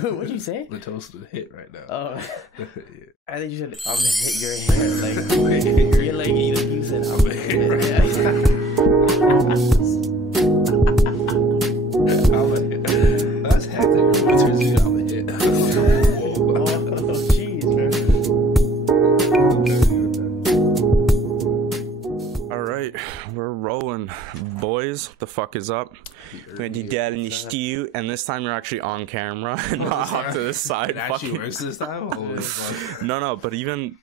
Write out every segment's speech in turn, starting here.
What'd you say? The toast would hit right now. Oh, Yeah. I think you said I'm gonna hit your hair. Like you're like you said I'm gonna hit your hair. That's hectic. What turns you? I'm gonna hit. Oh, jeez, man. All right, we're rolling, boys. What the fuck is up? Your dad and your stew, and this time you're actually on camera and not off to the side. It actually works this time. Holy fuck. No, but even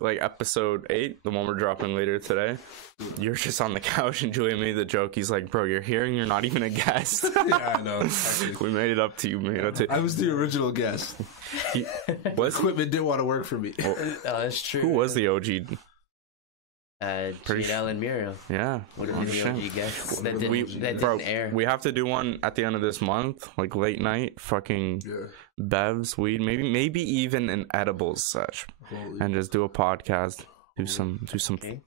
like episode 8, the one we're dropping later today, you're just on the couch and Julian made the joke. He's like, bro, you're here and you're not even a guest. Yeah, I know. Actually, We made it up to you, man. I was the original guest. Was Equipment didn't want to work for me. Oh, that's true. who was the OG? Jadale and Muriel. Yeah. What Oh, are the shit. OG guests that We- didn't air? We have to do one at the end of this month, like late night, fucking Yeah. bevs, weed, maybe even an edibles such, Holy. and just do a podcast, do some, Okay.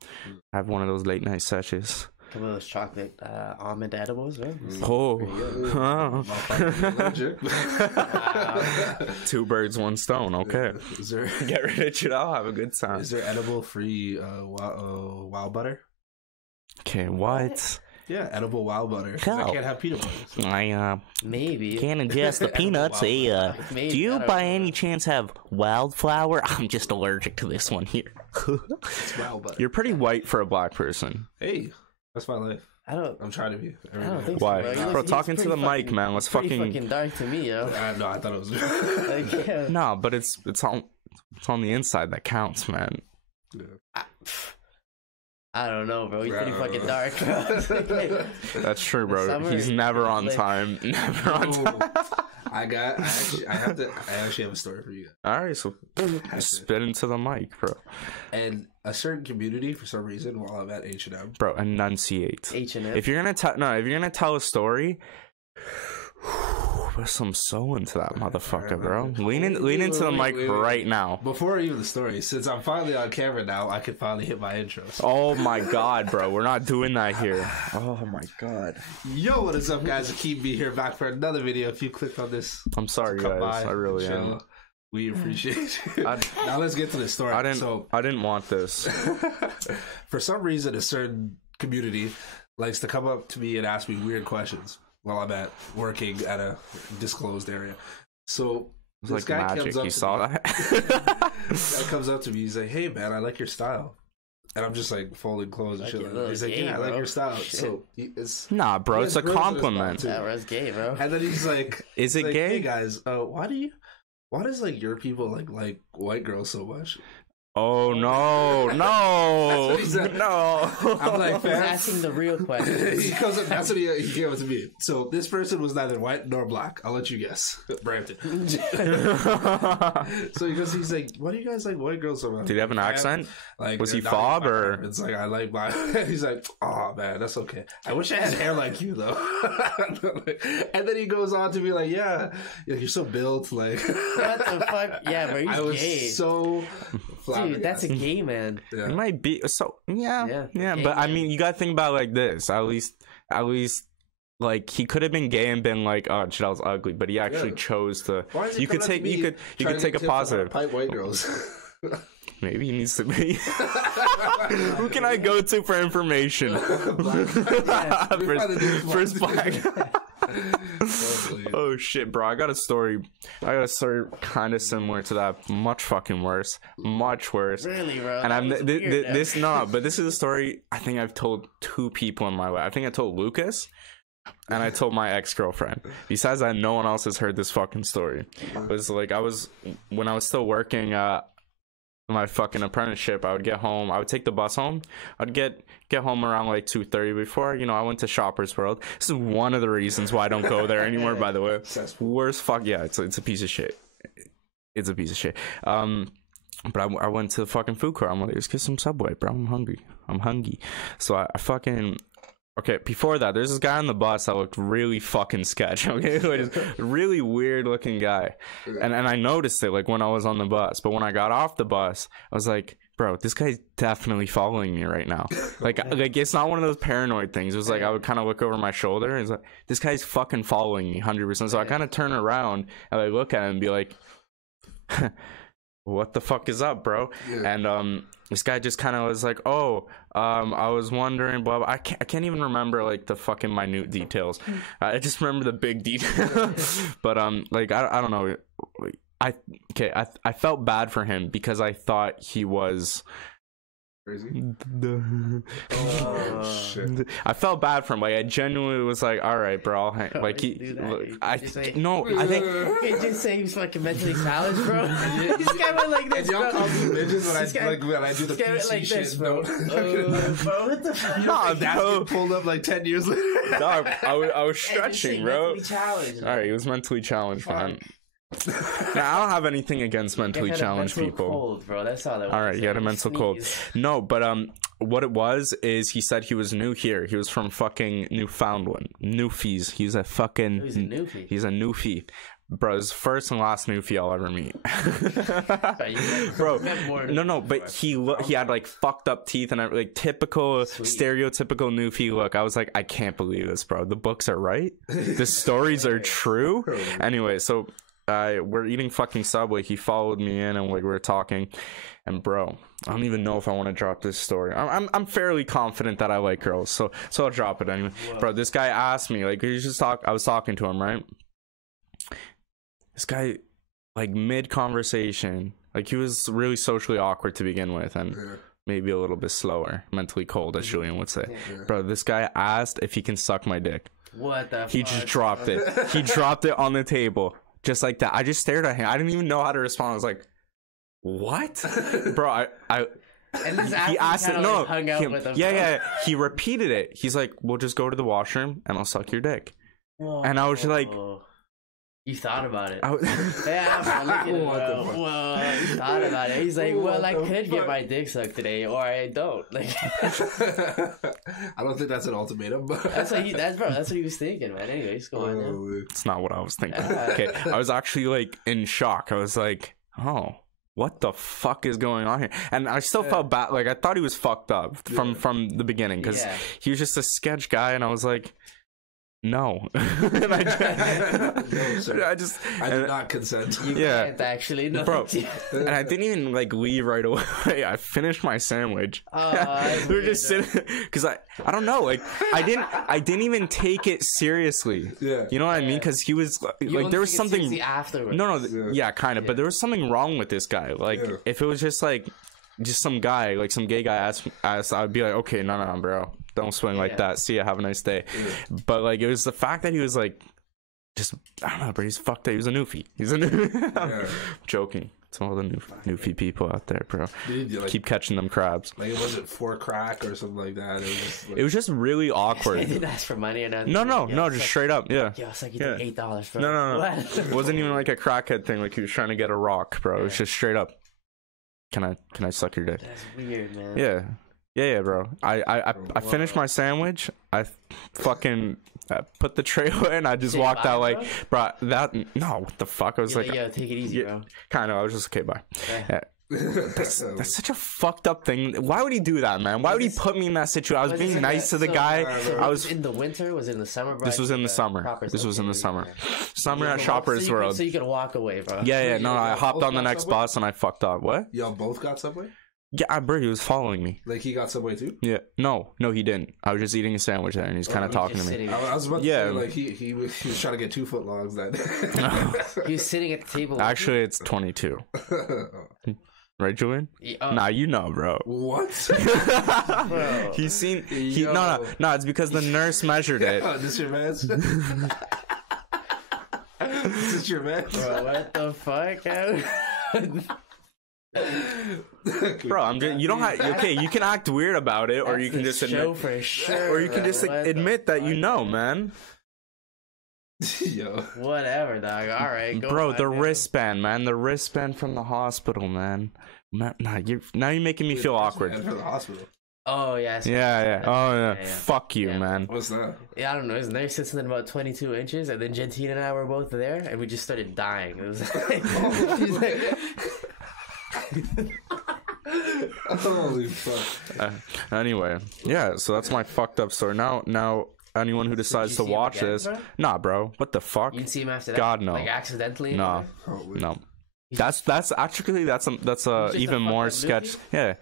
have one of those late night sessions. Some of those chocolate almond edibles, right? Oh, Motherfucker, allergic. two birds, one stone. Okay, Is there get rid of it. I'll have a good time. is there edible free wow butter? Okay, what? Yeah, edible wow butter. 'Cause I Cow. can't have peanut butter. So. I Maybe. can't ingest the peanuts. Maybe, Do you I don't by know. any chance have wildflower? I'm just allergic to this one here. It's wow butter. You're pretty white for a black person. Hey, that's my life. I don't. I'm trying to be. I don't think Why? so. Bro, talking to the mic, man. Let's pretty fucking dark to me, yo. No, I thought it was. Like, yeah. no, but it's on the inside that counts, man. I don't know, bro. He's pretty Bro. fucking dark, bro. That's true, bro. Summer He's is never on lit. time. Never on time. I actually have a story for you guys. All right, so spit into the mic, bro. And a certain community, for some reason, while I'm at H&M, Bro, enunciate. H&M. If you're gonna tell a story, put some soul into that motherfucker, bro. Lean into the mic wait. right now. Before even the story, since I'm finally on camera now, I can finally hit my intros. Oh my god, bro. We're not doing that here. Oh my god. Yo, what is up, guys? AkeemB here, back for another video. If you click on this, I'm sorry, come guys. by, I really chill. am. We appreciate you. I- Now let's get to the story. I didn't want this. For some reason, a certain community likes to come up to me and ask me weird questions while I'm at working at a disclosed area. So It's this like guy magic. comes up You to saw me. that? This guy comes up to me. He's like, "Hey, man, I like your style." And I'm just like folding clothes and Like shit. your Like that. little He's like, game, "Yeah, I like bro. your style." Shit. So it's Nah, bro. He It's has a girls in his compliment. mouth, too. That was gay, bro. and then he's like, Is he's it like, gay? "Hey guys, why does like your people like white girls so much?" Oh no, no, That's what he said. no! I'm like, He's fam. asking the real question. He comes up. That's what he gave it to me. So this person was neither white nor black. I'll let you guess. Brampton. So he's like, "Why do you guys like white girls so much?" Did he have an Fam, accent? Like, Was he they're not fob my or- type. It's like I like my. He's like, "Oh man, that's okay. I wish I had hair like you though." And then he goes on to be like, "Yeah, you're so built." Like, What the fuck? Yeah, bro, he's I was gay. so. Dude, that's a gay man. Yeah. It might be so. Yeah, Yeah, yeah. gay But I man. mean, you gotta think about it like this. At least, like he could have been gay and been like, "Oh, Jadale's ugly," but he actually Yeah. chose to. Why is he You could coming up take. to You me could. You trying could to take get a tips on how to positive. pipe white girls. Maybe he needs to be. Who can I go to for information? First black. Oh shit, bro! I got a story kind of similar to that. Much fucking worse. Much worse. Really, bro? And I'm That was weird, but this is a story I think I've told 2 people in my life. I think I told Lucas, and I told my ex-girlfriend. Besides that, no one else has heard this fucking story. It was like when I was still working my fucking apprenticeship. I would get home. I would take the bus home. I'd get home around like 2:30 before. I went to Shoppers World. This is one of the reasons why I don't go there anymore. By the way, worst fuck. Yeah, it's a piece of shit. It's a piece of shit. But I went to the fucking food court. I'm like, let's get some Subway, bro. I'm hungry. So I fucking. Okay, before that, there's this guy on the bus that looked really fucking sketch, okay? Like, really weird looking guy. And I noticed it, like, when I was on the bus. But when I got off the bus, I was like, bro, this guy's definitely following me right now. Like it's not one of those paranoid things. It was like I would kind of look over my shoulder and it's like, this guy's fucking following me 100%. So I kind of turn around and I look at him and be like, what the fuck is up, bro? Yeah. And this guy just kind of was like, oh, I was wondering, blah, blah. I can't even remember like the fucking minute details. I just remember the big details. But like I don't know. I felt bad for him because I thought he was crazy. Oh shit! I felt bad for him. Like I genuinely was like, "All right, bro." I'll hang. Like I think you can't just say he's fucking mentally challenged, bro. This guy went like this, bro. Y'all call me midgets when I do the PC like shit, this, bro. Bro, what the fuck? Nah, that's getting pulled up like 10 years later. Dog, I was stretching, bro. Mentally challenged. All right, he was mentally challenged, man. Now, I don't have anything against mentally challenged people. Cold, bro. That's all that was. All right, he had a mental cold. No, but what it was is he said he was new here. He was from fucking Newfoundland. Newfies. He's a fucking. He's a Newfie. He's a Newfie. Bro, his first and last Newfie I'll ever meet. Bro, no, but he had like fucked up teeth and like typical stereotypical Newfie look. I was like, I can't believe this, bro. The books are right. The stories are true. Anyway, so we're eating fucking Subway. He followed me in and like we were talking, and bro, I don't even know if I want to drop this story. I'm fairly confident that I like girls, so I'll drop it anyway. Whoa. Bro, this guy asked me like I was talking to him, right? This guy, like mid conversation, like he was really socially awkward to begin with, and maybe a little bit slower, mentally cold, as Julian would say. Bro, this guy asked if he can suck my dick. What the? He just dropped it. He dropped it on the table. Just like that. I just stared at him. I didn't even know how to respond. I was like, what? Bro, and this he asked it. No, hung out with him, yeah. He repeated it. He's like, we'll just go to the washroom and I'll suck your dick. Whoa. And I was like, you thought about it. Yeah, whoa, you thought about it. He's like, well, I could get my dick sucked today, or I don't. Like, I don't think that's an ultimatum. But that's what he was thinking, man. Anyways, go on. Man. It's not what I was thinking. Okay, I was actually like in shock. I was like, oh, what the fuck is going on here? And I still felt bad. Like I thought he was fucked up from the beginning because he was just a sketch guy, and I was like, no. And I did not consent. You can't actually, no. Bro. And I didn't even like leave right away. I finished my sandwich. We were just sitting because I don't know, like I didn't even take it seriously. Yeah, you know what I mean? Because he was like there was something afterwards. No, yeah, kind of. But there was something wrong with this guy. Like if it was just some guy, like some gay guy asked, I'd be like, okay, no, bro. Don't swing like that. See ya. Have a nice day. But like, it was the fact that he was like, just I don't know, but he's fucked up. He was a Newfie. He's a Newfie. Joking. It's all the Newfie people out there, bro. Dude, like, keep catching them crabs. Like it wasn't for crack or something like that. It was just really awkward. I didn't ask for money or nothing. No, just straight up. Yeah. Yo, it's like you took $8, bro. No. It wasn't even like a crackhead thing. Like he was trying to get a rock, bro. It was just straight up. Can I suck your dick? That's weird, man. Yeah, bro. I finished my sandwich. I fucking put the tray away and I just walked out like, bro, what the fuck? I was like, yo, take it easy, bro. Kind of. I was just, okay, bye. Yeah. That's such a fucked up thing. Why would he do that, man? Why would he put me in that situation? I was being nice to the guy. I was in the winter. Was it in the summer, bro? This was in the summer. This was in the summer. Summer at Shoppers World. So you could walk away, bro. Yeah. No, I hopped on the next bus and I fucked up. What? Y'all both got Subway? Yeah, bro, he was following me. Like he got Subway too? Yeah. No, he didn't. I was just eating a sandwich there, and he's kind of talking to me. I was about to say, like he was trying to get 2 foot longs that day. He was sitting at the table. Actually, it's 22. Right, Julian? Nah, you know, bro. What? Bro. He's seen. No. It's because the nurse measured it. This your man? This is your man? Bro, what the fuck? Bro, I'm just, you don't have, okay, you can act weird about it, or you can just admit, for sure, or you can just admit that you know, man. Yo, whatever, dog. All right, go bro. on, The wristband, man. The wristband from the hospital, man. Nah, you're making me feel awkward. From the hospital. Oh yeah. Yeah. Oh yeah. Fuck you, man. What's that? Yeah, I don't know. Isn't there something about 22 inches? And then Gentine and I were both there, and we just started dying. It was like, she's like. Holy fuck. Anyway, yeah, so that's my fucked up story. Now, anyone who decides to watch this, bro? Nah, bro, what the fuck? You didn't see him after that? God, no. Like accidentally? No, no. That's actually that's even more sketch. Yeah.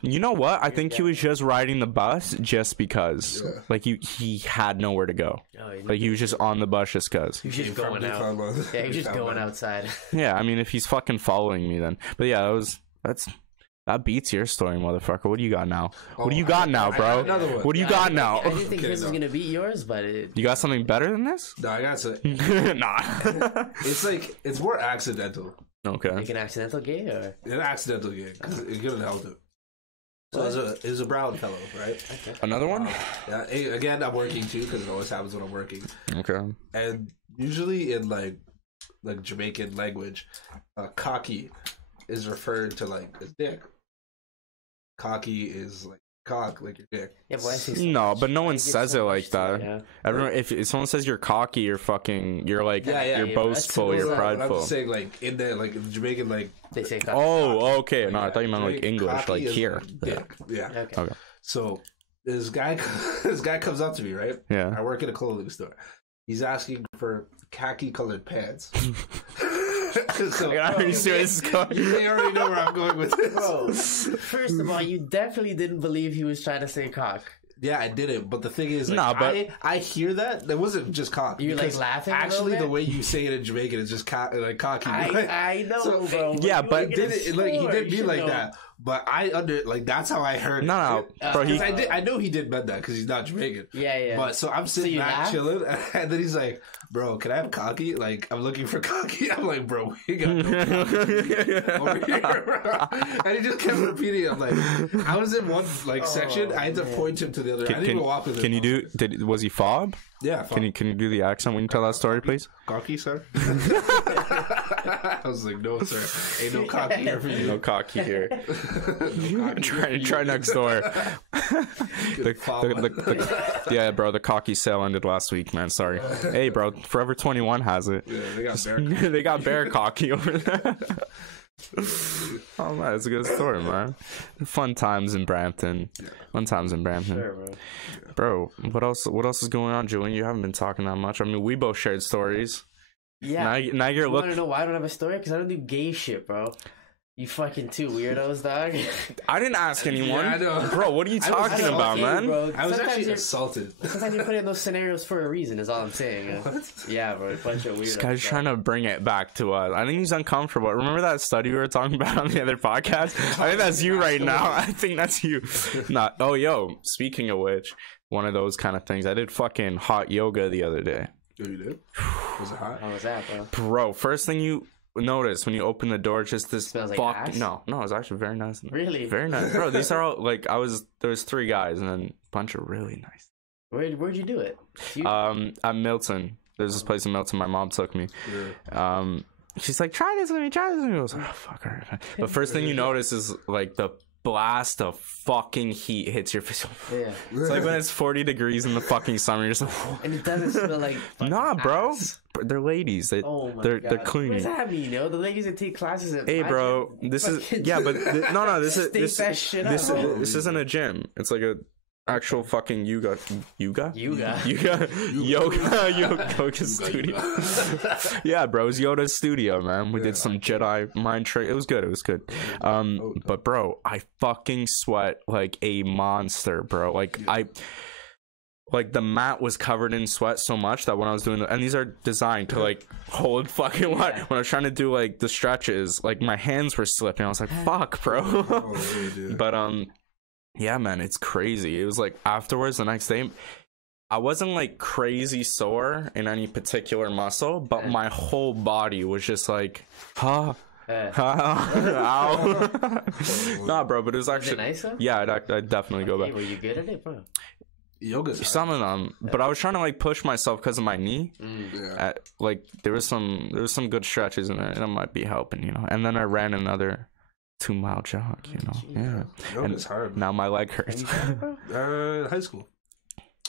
You know what? I think he was just riding the bus just because. Yeah. Like he had nowhere to go. Like he was just on the bus just cause. He was just going out. Yeah, he was just going outside. Yeah, I mean if he's fucking following me then. But yeah, that beats your story, motherfucker. What do you got now? What do you got now, bro? What do you got now? I didn't think this was gonna beat yours, but you got something better than this? No, I got something. Nah. It's more accidental. Okay. Like an accidental gay or an accidental gay because it couldn't help it. So it was a brown fellow, right? Okay. Another one? Yeah. Again, I'm working too because it always happens when I'm working. Okay. And usually in like Jamaican language, cocky is referred to like his dick. Cocky is like cock, like your dick. Yeah, but no, but no one says it like that. Yeah. Everyone, if someone says you're cocky, you're fucking, you're like, you're boastful, you're prideful. I'm just saying, like in the Jamaican, like they say. Cocky. Oh, okay. No, I thought you meant like English, like here. Dick. Yeah. Okay. So this guy comes up to me, right? Yeah. I work at a clothing store. He's asking for khaki colored pants. So, I already see where this is going. They already know where I'm going with this. Bro, first of all, you definitely didn't believe he was trying to say cock. Yeah, I didn't. But the thing is, like, I hear that. That wasn't just cock. You're like laughing. Actually, the way you say it in Jamaican is just like cocky. I know, so, bro. Yeah, but he didn't mean like that. But that's how I heard. No, bro. I know he did meant that because he's not Jamaican. Yeah. But so I'm sitting back chilling, and then he's like, "Bro, can I have cocky? Like, I'm looking for cocky." I'm like, "Bro, we got no cocky over here, bro." And he just kept repeating it. I'm like, I was in one section. I had to point him to the other. I didn't even walk with him. Can you do? Was he fob? Yeah. Fob. Can you do the accent when you tell that story, please? Cocky, sir. I was like, "No, sir. Ain't no cocky here for you. No cocky here." Try next door. Yeah, bro, the cocky sale ended last week, man. Sorry. Hey, bro, Forever 21 has it. Yeah, they got bear cocky over there. Oh man, it's a good story, man. Fun times in Brampton. Sure, bro. What else is going on, Julian? You haven't been talking that much. I mean, we both shared stories. Yeah. Now you're looking. Want to know why I don't have a story? Because I don't do gay shit, bro. You fucking two weirdos, dog. I didn't ask anyone. Yeah, I know. Bro, what are you talking about, man? Bro. I was actually assaulted. Sometimes you put in those scenarios for a reason, is all I'm saying. Yeah, bro, a bunch of weirdos. This guy's trying to bring it back to us. I think he's uncomfortable. Remember that study we were talking about on the other podcast? I think that's you right now. I think that's you. Oh, yo, speaking of which, one of those kind of things. I did fucking hot yoga the other day. Oh, you did? Was it hot? How was that, bro? Bro, first thing you notice when you open the door, just this smells like ass? No, it's actually very nice. Really? Very nice. Bro, these are all like there was 3 guys and then a bunch of really nice. Where'd you do it? At Milton. There's this place in Milton my mom took me. Yeah. She's like, try this with me. I was like, oh fuck her. The first thing you notice is like the blast of fucking heat hits your face. Yeah. It's like when it's 40 degrees in the fucking summer, you're just like, and it doesn't smell like nah, bro. Ass. They're ladies. They're clean. What does that mean, The ladies that take classes at hey, bro, this is this isn't a gym. It's like a actual fucking yoga studio. Yeah, bro, it's Yoda's studio, man. We did some Jedi mind trick. It was good. But bro, I fucking sweat like a monster, bro. Like the mat was covered in sweat so much that when I was doing and these are designed to like hold fucking water. When I was trying to do like the stretches, like my hands were slipping. I was like, fuck, bro. But yeah, man, it's crazy. It was like afterwards, the next day, I wasn't like crazy sore in any particular muscle, but my whole body was just like, ow. Nah, bro, but it was actually nice, though? Yeah, I'd definitely go back. Were you good at it, bro? Yoga's some of them, but I was trying to like push myself because of my knee. Like there was some good stretches in there, and it might be helping, And then I ran another 2-mile jog, Yeah. Yoga's hard. Now my leg hurts. High school.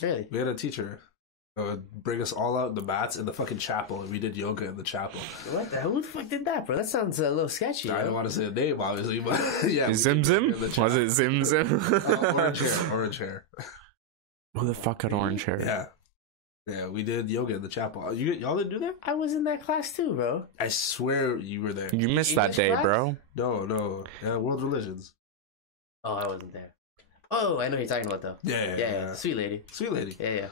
Really? We had a teacher. bring us all out in the mats in the fucking chapel, and we did yoga in the chapel. What the hell? Who the fuck did that, bro? That sounds a little sketchy. I don't want to say a name, obviously, but yeah. Zim Zim? Was it Zim Zim? Orange hair. Who the fuck had orange hair? Yeah. Yeah, we did yoga in the chapel. Y'all didn't do that? I was in that class too, bro. I swear you were there. You missed that day, class? bro. No. Yeah, world religions. Oh, I wasn't there. Oh, I know who you're talking about though. Yeah. Sweet lady. Yeah.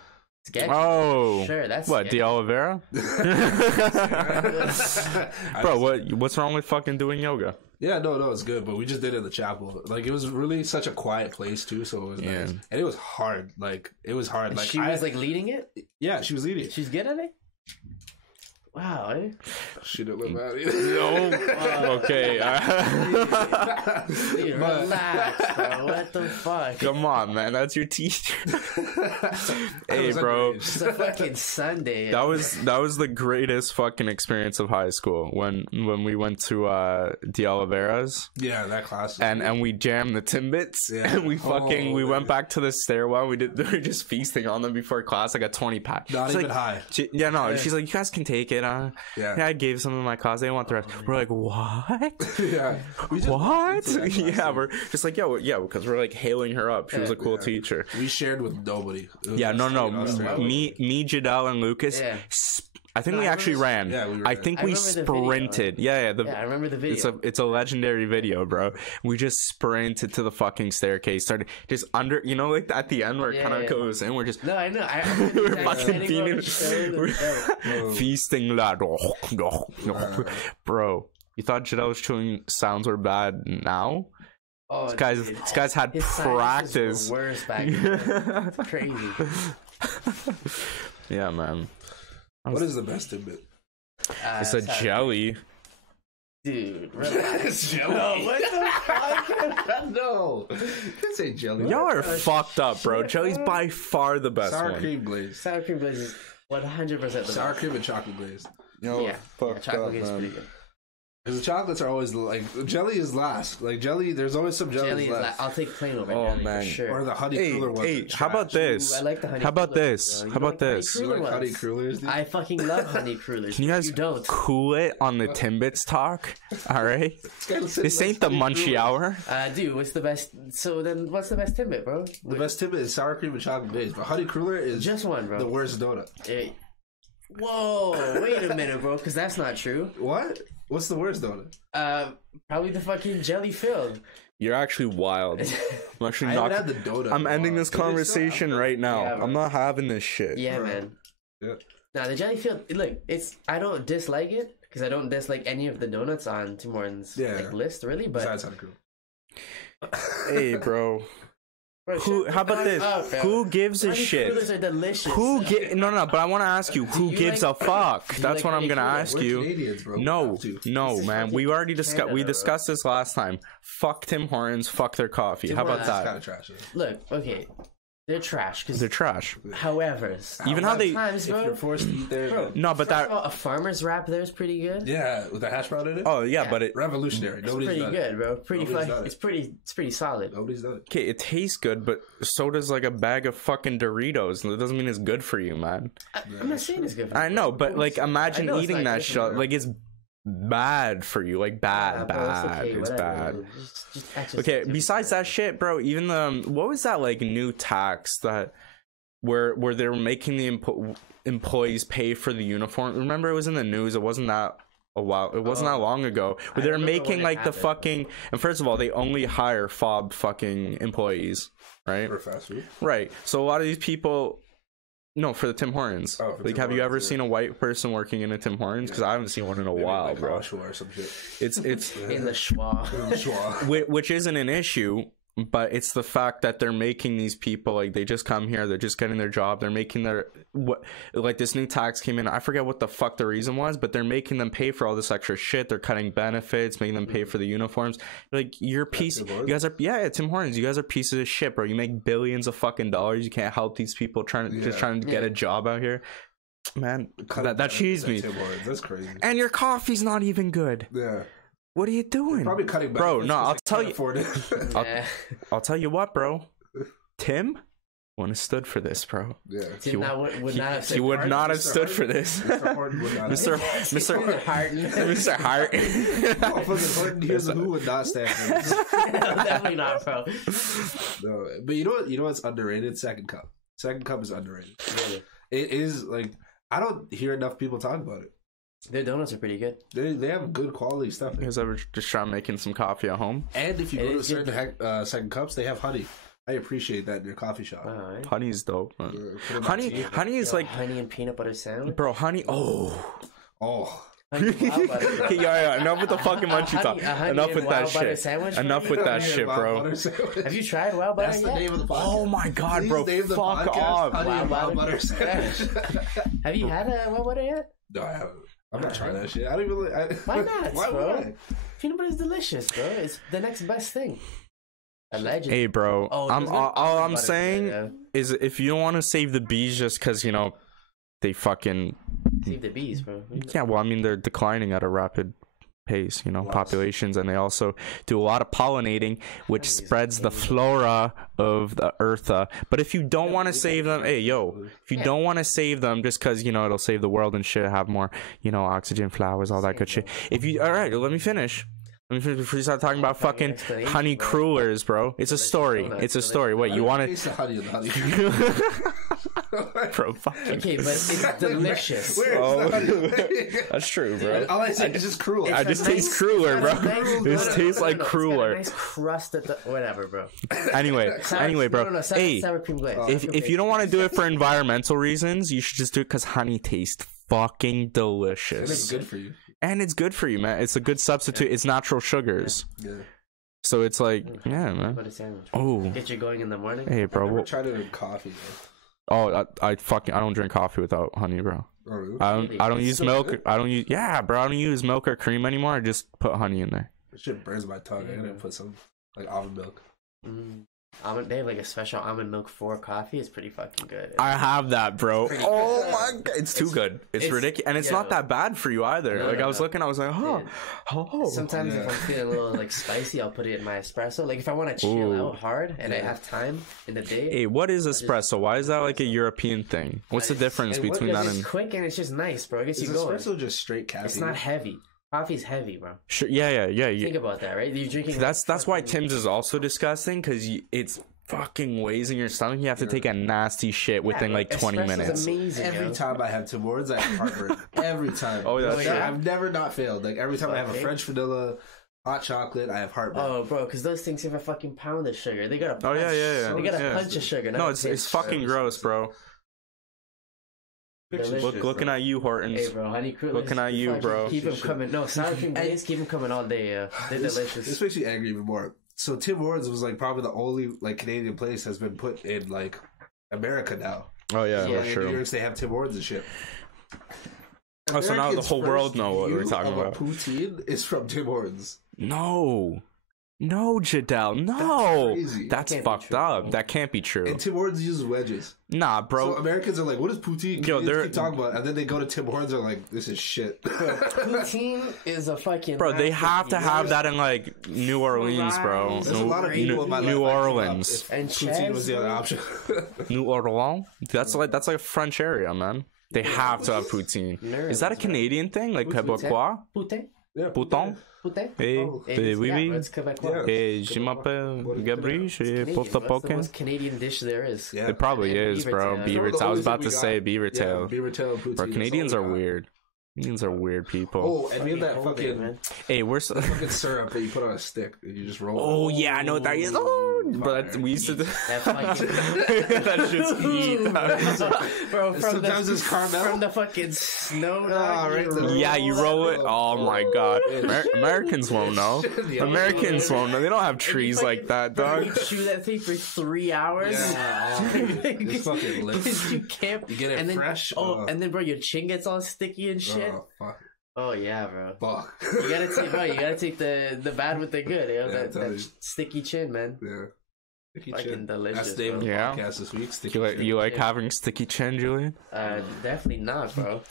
Sketchy. Oh, sure. That's what? sketchy. De Oliveira? Bro, what's wrong with fucking doing yoga? Yeah, no, it's good, but we just did it in the chapel. Like, it was really such a quiet place too, so it was nice. And it was hard. Like, it was hard. Like, she was like leading it. Yeah, she was leading it. She's good at it. Wow. Eh? She didn't look bad. No. Okay. Dude, relax, bro. What the fuck? Come on, man. That's your teacher. Hey, bro. It's a fucking Sunday. That was the greatest fucking experience of high school when we went to De Oliveira's. Yeah, that class. And we jammed the Timbits. Yeah. And we went back to the stairwell. We were just feasting on them before class. I got 20 pack. Not even high. She's like, you guys can take it. Yeah, I gave some of my class. They didn't want the rest. We're like, what? Yeah. What? Yeah, we're just like, because we're like hailing her up. She was a cool teacher. We shared with nobody. Yeah, no. Me, Jadale, and Lucas. Yeah. I think we actually ran. Yeah, we ran. I think we sprinted. Yeah, I remember the video. It's a legendary video, bro. We just sprinted to the fucking staircase. Started just under, like at the end where it kind of goes in. We're just no, I know. We're fucking feasting, lad. Bro, you thought Jadale's chewing sounds were bad now? Oh, this guy's had practice. Worse back then. It's crazy. Yeah, man. What is the best Timbit? It's a jelly. Dude, relax. Jelly. No, what the fuck? No. You say jelly. Y'all are fucked up, bro. Jelly's by far the best Sour one. cream glazed. Sour cream glazed is 100% the best. Sour cream and chocolate glazed. Chocolate glazed is pretty good. Because the chocolates are always like jelly is last. Like jelly, there's always some jelly left. I'll take plain over jelly for sure. Or the honey cruller ones. Hey, how about this? I like the honey. How about this? How about this? You like honey crullers, dude? I fucking love honey crullers. Can you guys cool it on the Timbits talk? All right. This ain't the Munchie hour. Dude, what's the best? So then, what's the best Timbit, bro? The best Timbit is sour cream and chocolate glazed, but honey cruller is just one, bro. The worst donut. Hey. Whoa! Wait a minute, bro, because that's not true. What? What's the worst donut? Probably the fucking jelly filled. You're actually wild. I'm actually not. Had the donut. I'm ending this conversation right now. Yeah, I'm not having this shit. Yeah, man. Yeah. Now the jelly filled. Look, I don't dislike it because I don't dislike any of the donuts on Tim Hortons list really. But besides honey cruller. Hey, bro. How about this? Who gives a shit? Are delicious. No, but I want to ask you, who gives a fuck? That's what I'm gonna ask you. No, man. We already discussed this last time. Fuck Tim Hortons. Fuck their coffee. How about that? Kind of trash. Look, okay. They're trash. They're trash. However, even how they if you're forced to eat there, bro, no, but that a farmer's wrap there is pretty good. Yeah, with the hash brown in it. Oh yeah, but it revolutionary. It's pretty good, bro. Pretty fun. It's pretty solid. Nobody's done it. Okay, it tastes good, but so does like a bag of fucking Doritos. That doesn't mean it's good for you, man. I'm not saying it's good for you. I know, but like imagine eating that shit. Like it's bad for you, like bad. It's bad. Okay, besides that shit, bro, even the what was that like new tax that where they were making the employees pay for the uniform? Remember, it was in the news. It wasn't that a while. It wasn't that long ago. Where they're making like the fucking. And first of all, they only hire fob fucking employees, right? For fast food, right? So a lot of these people. No, for the Tim Hortons. Oh, like, have you ever seen a white person working in a Tim Hortons? Because I haven't seen one in a while, like bro. Or some shit. It's in the schwa. Which isn't an issue, but it's the fact that they're making these people like they just come here, they're just getting their job, they're making their like this new tax came in. I forget what the fuck the reason was, but they're making them pay for all this extra shit. They're cutting benefits, making them pay for the uniforms. Like you're piece, you guys are Tim Hortons. You guys are pieces of shit, bro. You make billions of fucking dollars. You can't help these people trying to get a job out here. Man, that cheese me. That's crazy. And your coffee's not even good. Yeah. What are you doing? Probably cutting back. Bro, no, I'll tell you. I'll tell you what, bro. Tim, wouldn't have stood for this, bro. Yeah. He would Hart. not have stood for this. Mr. Horton would not. Mr. Harton. Mr. Hart. Motherfucking Horton, here's who would not stand for this. Definitely not, bro. No, but you know what's underrated? Second Cup. Second Cup is underrated. Really? It is like I don't hear enough people talk about it. Their donuts are pretty good. They have good quality stuff. You guys ever just try making some coffee at home? And if you go to certain Second Cups, they have honey. I appreciate that in your coffee shop. Right. Honey's dope, man. Honey is like honey and peanut butter sandwich. Bro, honey. Oh. Yeah, enough with the fucking munchie talk. Enough with that shit. Sandwich, enough with that shit, bro. Have you tried wild butter? That's the name of the podcast. Oh my god, bro. Fuck off. Wild butter sandwich. Have you had a wild butter yet? No, I haven't. I'm not trying that shit. I don't even. Why not, Why bro? would I? Peanut butter is delicious, bro. It's the next best thing. Allegedly. Hey, bro. All I'm saying butter, is if you don't want to save the bees just because, you know, they fucking... Save the bees, bro. Yeah, well, I mean, they're declining at a rapid pace, you know, populations, and they also do a lot of pollinating, which spreads the flora of the earth. But if you don't want to save them, hey, yo, if you don't want to save them just because, you know, it'll save the world and shit, have more, you know, oxygen, flowers, all that good shit. If you... All right, let me finish. Before you start talking about fucking honey crullers, bro. It's a story. It's a story. Wait, you want to... Bro, fuck. Okay, but it's delicious. That's true, bro. All I say is just cruel. I just taste cruller, bro. This tastes like cruller. Nice crust at the... Whatever, bro. Anyway, bro. Hey, sour cream glaze. if you don't want to do it for environmental reasons, you should just do it because honey tastes fucking delicious. It's good for you. And it's good for you, man. It's a good substitute. It's natural sugars. Yeah. So it's like, yeah, man. Oh. Get you going in the morning. Hey, bro. I never tried it in coffee, though. Oh, I don't drink coffee without honey, bro. Oh, really? I don't use milk. Bro. I don't use milk or cream anymore. I just put honey in there. It shit burns my tongue. I gotta put some like almond milk. They have like a special almond milk for coffee. It's pretty fucking good. I have that, bro. Oh my god, it's too good. It's ridiculous, and it's not that bad for you either. I was looking, I was like, Sometimes if I'm feeling a little like spicy, I'll put it in my espresso. Like if I want to chill out hard and I have time in the day. Hey, what is espresso? Why is that like a European thing? What's the difference between that and? It's quick and it's just nice, bro. It gets you going. Espresso just straight caffeine. It's not heavy. Coffee's heavy, bro. Sure, yeah. Think about that, right? You're drinking. That's why Tim's is also disgusting because it's fucking weighs in your stomach. You have to take a nasty shit within like 20 minutes. Amazing, every time I have Tim Hortons, I have heartburn. Every time. Oh, that's true. I've never not failed. Like every time I have a French vanilla, hot chocolate, I have heartburn. Oh, bro, because those things have a fucking pound of sugar. They got a punch. Oh yeah. They got a punch of sugar. No, it's fucking gross, bro. Looking at you, Hortons. Hey, bro, honey crullers. Looking at you, bro. Keep them coming. No, sour cream glaze, keep them coming all day. They're delicious. This makes me angry even more. So Tim Hortons was like probably the only like Canadian place has been put in like America now. Oh yeah, so, that's true. In New York, they have Tim Hortons and shit. Oh, so now the whole world know what we're talking about. Poutine is from Tim Hortons. No, Jadale, no. That's fucked up. True. That can't be true. And Tim Hortons uses wedges. Nah, bro. So Americans are like, what is poutine? Yo, they're keep talking about it. And then they go to Tim Hortons and are like, this is shit. Poutine is a fucking... Bro, they have to have that in like New Orleans, bro. There's a lot of people in my New Orleans. And poutine was the other option. New Orleans? That's like a French area, man. They have to have poutine. Is that a Canadian thing? Like Québécois? Poutine? Yeah, Pouton? Oui, oui. It's Québécois. Et je m'appelle Gabriel. Je porte That's the most Canadian dish there is. Yeah. It probably is, bro. Beaver tail. I was about to say beaver tail. Yeah, beaver tail poutine. Bro, Canadians are weird. Canadians are weird people. Oh, and we have that fucking... Hey, where's the fucking syrup that you put on a stick and you just roll it. Oh, yeah, I know what that is. Oh, but we used to do... That shit's heat. Bro, sometimes it's caramel. From the fucking snow. Yeah, you roll it. Oh, my God. Americans won't know. Americans won't know. They don't have trees like that, dog. You chew that thing for 3 hours. Yeah. It's fucking lit. You can't... You get it fresh. And then, bro, your chin gets all sticky and shit. Oh, fuck. Oh yeah, bro. Fuck. You gotta take the bad with the good. You know, that sticky chin, man. Yeah. Sticky fucking chin. Delicious. That's the name of the podcast this week. Sticky you like having sticky chin, Julian? Definitely not, bro.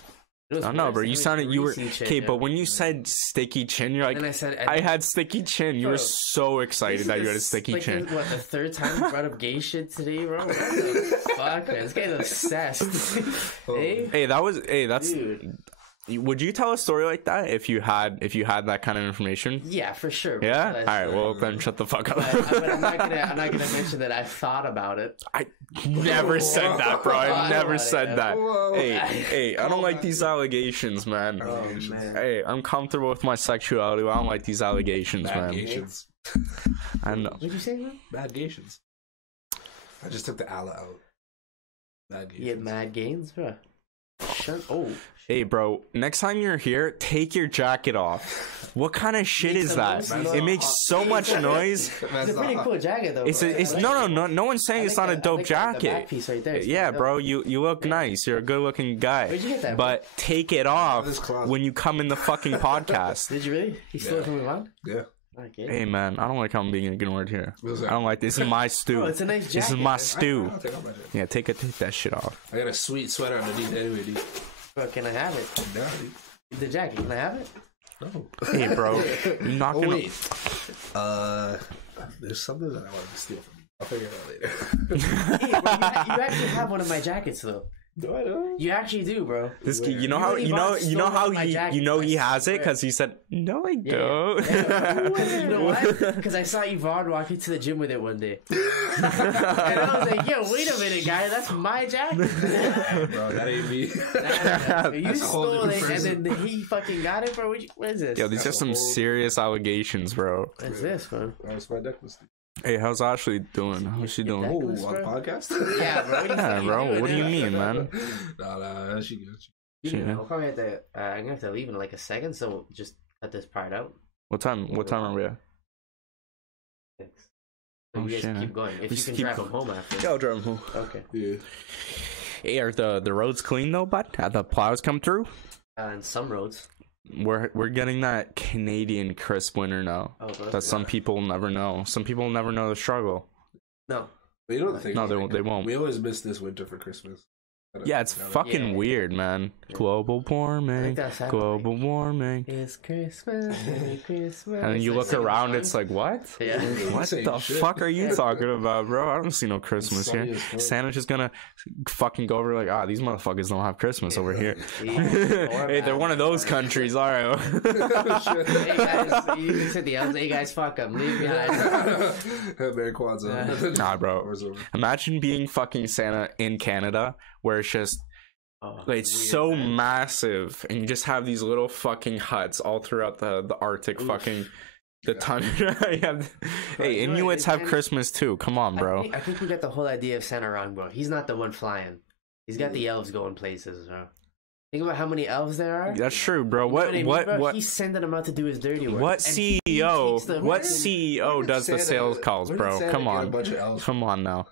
I know, bro. You sounded okay, but when you said sticky chin, you're like, and I said, I had sticky chin. You were so excited that you had a sticky chin. What, the third time you brought up gay shit today, bro? What the fuck, man? This guy's obsessed. Hey, that's. Dude. Would you tell a story like that if you had that kind of information? Yeah, for sure. Yeah. All right. Well, then shut the fuck up. But I'm not gonna mention that I thought about it. I never said that, bro. I never said that. Whoa. Hey, I don't like these allegations, man. Oh, man. Hey, I'm comfortable with my sexuality. I don't like these allegations, man. Bad-gations. I know. What'd you say, man? Bad-gations. I just took the Allah out. Bad-gations. You had mad gains, bro. Shut. Oh. Hey, bro, next time you're here, take your jacket off. What kind of shit is that? It makes so much noise. It's a pretty cool jacket, though. It's no one's saying it's not a dope jacket. The back piece right there, yeah, bro, you look nice. You're a good-looking guy. Where'd you get that, but take it off when you come in the fucking podcast. Did you really? You still coming on? Yeah. Okay. Hey, man, I don't like how I'm being ignored here. I don't like this. This is my stew. Oh, it's a nice jacket. This is my stew. Yeah, take that shit off. I got a sweet sweater underneath anyway, dude. Bro, can I have it? No, the jacket, can I have it? No. Hey, bro, you're not gonna. Wait. There's something that I want to steal from you. I'll figure it out later. Hey, bro, you actually have one of my jackets, though. Do I know? You actually do, bro. This kid, you know how he has it because he said no, I don't. Yeah. You know why? Because I saw Yvonne walking to the gym with it one day, and I was like, "Yo, wait a minute, guy, that's my jacket." Bro, that ain't me. You stole it, and then he fucking got it, bro. What is this? Yo, these are some serious allegations, bro. What's this, man? That's my necklace. Hey, how's Ashley doing? How's she doing? Oh, on the podcast? Yeah, bro. Yeah, bro. What do you mean, man? Nah, she good. I'll probably have to. I'm gonna have to leave in like a second, so just cut this part out. What time are we at? 6. So you guys keep going. If you can drive them home after. Yeah, I'll drive them home. Okay. Yeah. Hey, are the roads clean though, bud? Have the plows come through? And some roads. We're getting that Canadian crisp winter now. Oh, that some people never know. Some people never know the struggle. No. But you know the thing? No, they won't. We always miss this winter for Christmas. Yeah, it's fucking weird, man. Yeah. Global warming. Global warming. It's Christmas. Merry Christmas. And then you look around, it's like, what? Yeah. What the fuck are you talking about, bro? I don't see no Christmas here. Santa's just gonna fucking go over like, these motherfuckers don't have Christmas over here. Hey, they're one of those countries, alright. Hey guys, you said the elves. Hey guys, fuck them. Leave behind. Merry Kwanzaa. Nah, bro. Imagine being fucking Santa in Canada, where it's just it's so massive, and you just have these little fucking huts all throughout the Arctic. Fucking the tundra. Hey, Inuits have Christmas too. Come on, bro. I think we got the whole idea of Santa wrong, bro. He's not the one flying. He's got the elves going places, bro. Think about how many elves there are. That's true, bro. What? He's sending them out to do his dirty work. What CEO? What CEO does the sales calls, bro? Come on, come on now.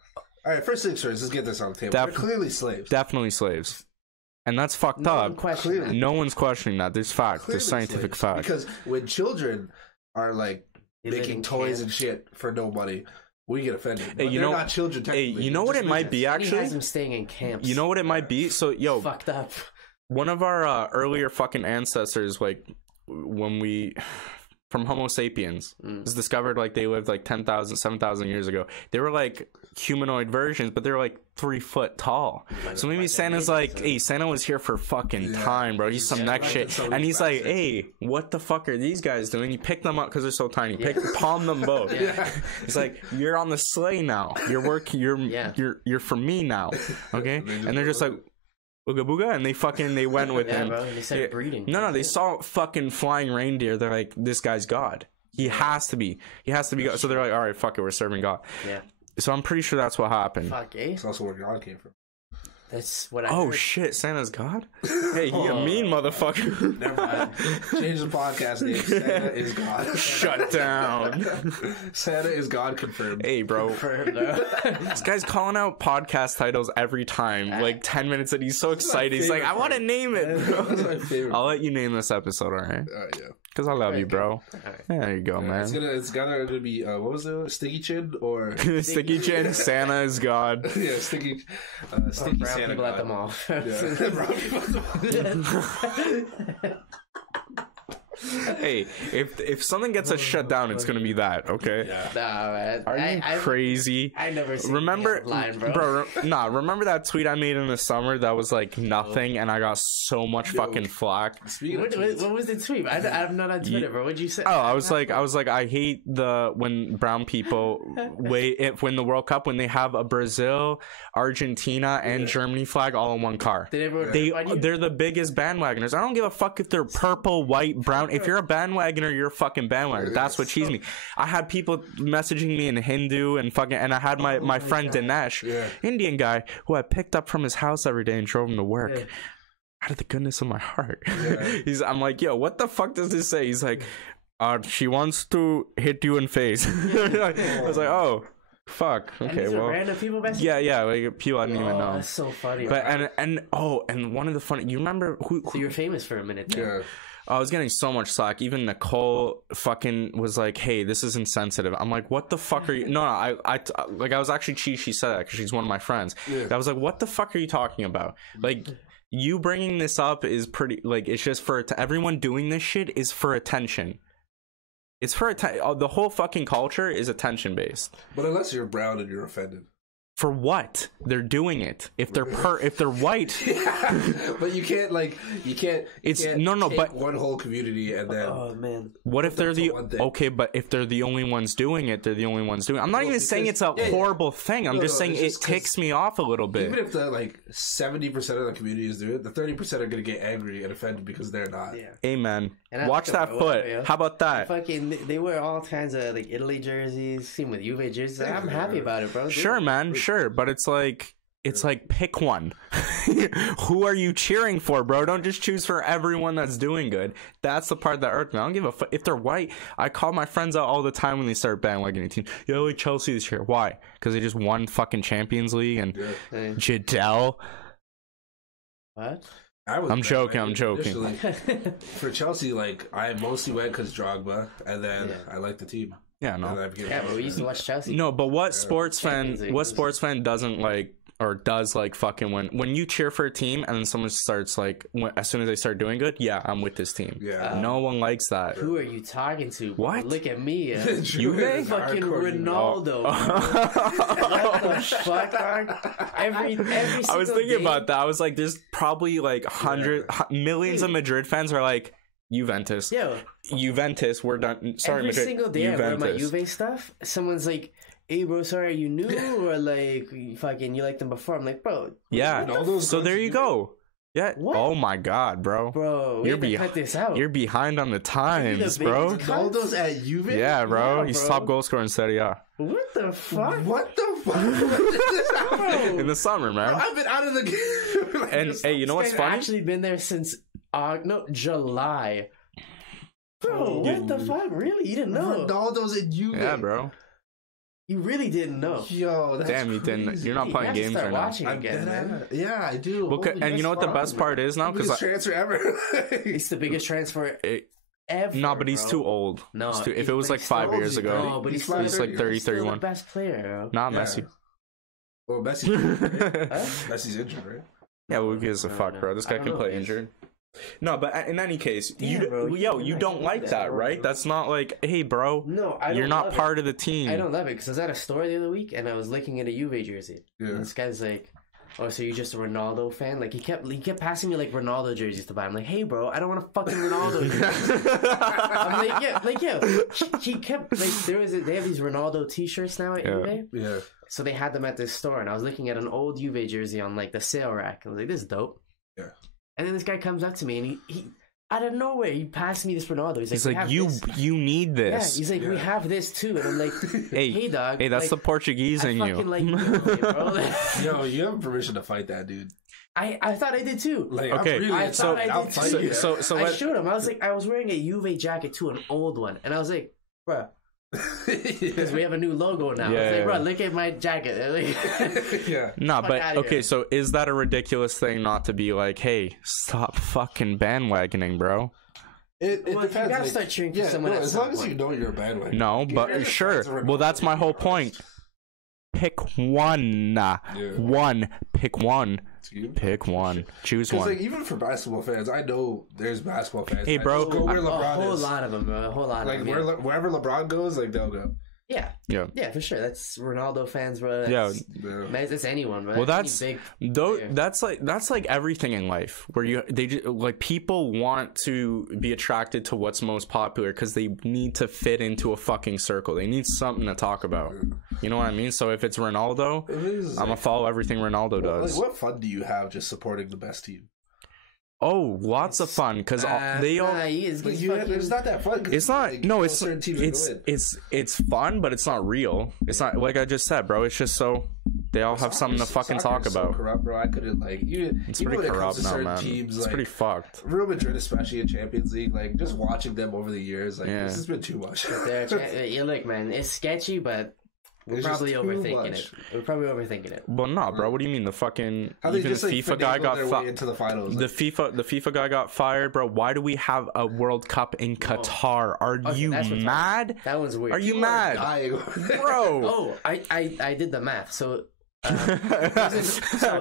All right, first things first. Let's get this on the table. They're clearly slaves. Definitely slaves, and that's fucked up. No one's questioning that. There's facts. There's scientific facts. Because when children are like making toys and shit for no money, we get offended. Hey, they're not children. Hey, you know what it might be actually? He has them staying in camps. You know what it might be? So, yo, fucked up. One of our earlier fucking ancestors, like when we from Homo sapiens, was discovered like they lived like 10,000, 7,000 years ago. They were like humanoid versions, but they're like 3 foot tall. So maybe Santa's like, hey, Santa was here for fucking time, bro. He's some next shit. And he's like, hey, what the fuck are these guys doing? He picked them up because they're so tiny. Palm them both. He's like, you're on the sleigh now. You're working. You're for me now. Okay. And they're just like, booga booga, and they went with him. Bro, they started breeding. No, they saw fucking flying reindeer. They're like, this guy's God. He has to be God. So they're like, all right, fuck it, we're serving God. Yeah. So I'm pretty sure that's what happened. Fuck, eh? That's also where God came from. That's what I heard. Oh shit, Santa's God? Hey, you a mean motherfucker. Never mind. Change the podcast name. Santa is God. Shut down. Santa is God confirmed. Hey, bro. This guy's calling out podcast titles every time. Like 10 minutes and he's so excited. He's like, I want to name it. That's my favorite. I'll let you name this episode, alright? Yeah. Because I love you, bro. There you go, man. It's gotta be what was it? Sticky chin or Sticky chin? Santa is God. Yeah, sticky Santa. People at the mall. Hey, if something gets us shut down, it's gonna be that, okay? Yeah. Nah, man. Are you crazy? I never seen remember line, bro. Remember that tweet I made in the summer that was like nothing, and I got so much fucking flack. What was the tweet? I'm not on Twitter, bro. What'd you say? Oh, I was like, I hate when brown people when the World Cup, when they have a Brazil, Argentina, and Germany flag all in one car. They're the biggest bandwagoners. I don't give a fuck if they're purple, white, brown. If you're a bandwagoner, you're a fucking bandwagoner. That's what cheesed me. I had people messaging me in Hindu and I had my friend Dinesh, Indian guy, who I picked up from his house every day and drove him to work. Out of the goodness of my heart. I'm like, yo, what the fuck does this say? He's like, she wants to hit you in face. I was like, oh. Fuck. Okay. Well. Random people messaging? Yeah. Like people I didn't even know. That's so funny. But and one of the funny. You remember who? So you were famous for a minute. Yeah. I was getting so much slack. Even Nicole fucking was like, "Hey, this is insensitive." I'm like, "What the fuck are you?" No, I was actually cheesed. She said that because she's one of my friends. Yeah. I was like, "What the fuck are you talking about?" Like, you bringing this up is pretty. Like, it's just for everyone doing this shit is for attention. It's for the whole fucking culture is attention based. But unless you're brown and you're offended. For what? They're doing it. If they're white. But you can't but one whole community and then what if they're but if they're the only ones doing it, they're the only ones doing it. I'm not even saying it's a horrible thing. I'm just saying it ticks me off a little bit. Even if the 70% of the community is doing it, the 30% are gonna get angry and offended because they're not. Yeah. Amen. Watch that foot. How about that? Fucking they wear all kinds of Italy jerseys, same with Juve jerseys. I'm happy about it, bro. Sure, man. Sure, but it's like pick one. Who are you cheering for, bro? Don't just choose for everyone that's doing good. That's the part that irked me. I don't give a fuck if they're white. I call my friends out all the time when they start bandwagoning teams. Yo, like Chelsea this year. Why? Because they just won fucking Champions League and Jadale. What? I'm joking. For Chelsea, I mostly went because Drogba, and then I like the team. Yeah, no. But we used to watch Chelsea. No, but what sports fan doesn't like or does fucking when you cheer for a team and then someone starts as soon as they start doing good, I'm with this team. Yeah. No one likes that. Who are you talking to? What? Look at me. You fucking Ronaldo. What the fuck? Every I was thinking about that. I was like, there's probably millions of Madrid fans are like, Juventus. Yeah. Juventus, we're done. Sorry, every Madrid. Single day Juventus. I wear my Juve stuff, someone's like, hey bro, sorry, are you new? Or you liked them before? I'm like, bro. Yeah. So there you go. Yeah. What? Oh my god, bro. Bro, cut this out. You're behind on the times, bro. Ronaldo's at Juve? Yeah, bro. He's top goal scorer in Serie A. What the fuck? What the fuck? In the summer, man. Bro, I've been out of the game. And hey, you know what's funny? I've actually been there since July. Bro, what the fuck? Really? You didn't know? Ronaldo's at Juve. Yeah, bro. You really didn't know. Yo, that's damn, you didn't. You're not playing games right now. Again, man. Yeah, I do. Well, and you know what the best part is now? Because transfer ever. It's the biggest transfer ever. No, but he's too old. No, if it was 5 years ago, no, but he's 30, 31. He's still the best player. Not Messi. Well, Messi's injured, right? Yeah, well, who gives a fuck, bro? This guy can play injured. No, but in any case, you don't like that, right? That's not like, hey, bro, no, you're not part of the team. I don't love it because I was at a store the other week and I was looking at a Juve jersey. Yeah. And this guy's like, oh, so you're just a Ronaldo fan? He kept passing me Ronaldo jerseys to buy. I'm like, hey, bro, I don't want a fucking Ronaldo jersey. I'm he kept they have these Ronaldo T-shirts now at Juve. Yeah. So they had them at this store, and I was looking at an old Juve jersey on the sale rack. I was like, this is dope. Yeah. And then this guy comes up to me, and he out of nowhere, he passed me this Ronaldo. He's like, you need this. Yeah, he's like, we have this too. And I'm like, hey dog. Hey, that's the Portuguese in you. Bro. Yo, you have permission to fight that dude. I thought I did too. Okay, I showed him. I was wearing a Juve jacket too, an old one, and I was like, bro. Because we have a new logo now. Yeah, I was like, bro, look at my jacket. Yeah. No, but okay, so is that a ridiculous thing not to be like, hey, stop fucking bandwagoning, bro? It Well, depends. you gotta like, start cheering for someone at as some long as you point. know you're a bandwagon. No, but sure. Well, that's my whole point. Pick one. One. Pick one. Pick one. Choose one. Like, even for basketball fans, I know there's basketball fans. Hey, bro. Go where LeBron a whole is. lot of them, bro. A whole lot Like, of them. wherever LeBron goes, like, they'll go. Yeah, for sure. That's Ronaldo fans, bro. That's, it's anyone, bro. Well, that's like everything in life where like people want to be attracted to what's most popular because they need to fit into a fucking circle. They need something to talk about. You know what I mean? So if it's Ronaldo, I'm gonna follow everything Ronaldo does. Like, what fun do you have just supporting the best team? Oh, lots of fun because they all. It's not that fun. It's not. Like, No, it's fun, but it's not real. It's not like I just said, bro. It's just so they all have something to fucking talk about. So corrupt, bro. I couldn't like you. It's pretty corrupt now, man. Teams, it's like, pretty fucked. Real Madrid, especially in Champions League, like just watching them over the years, like this has been too much. Look, man, it's sketchy, but. We're probably overthinking it. We're probably overthinking it. Well, no, bro. What do you mean? The fucking even the FIFA guy got fired into the finals. The FIFA guy got fired, bro. Why do we have a World Cup in Qatar? Are you mad? That one's weird. Are you mad, bro? Oh, I did the math. So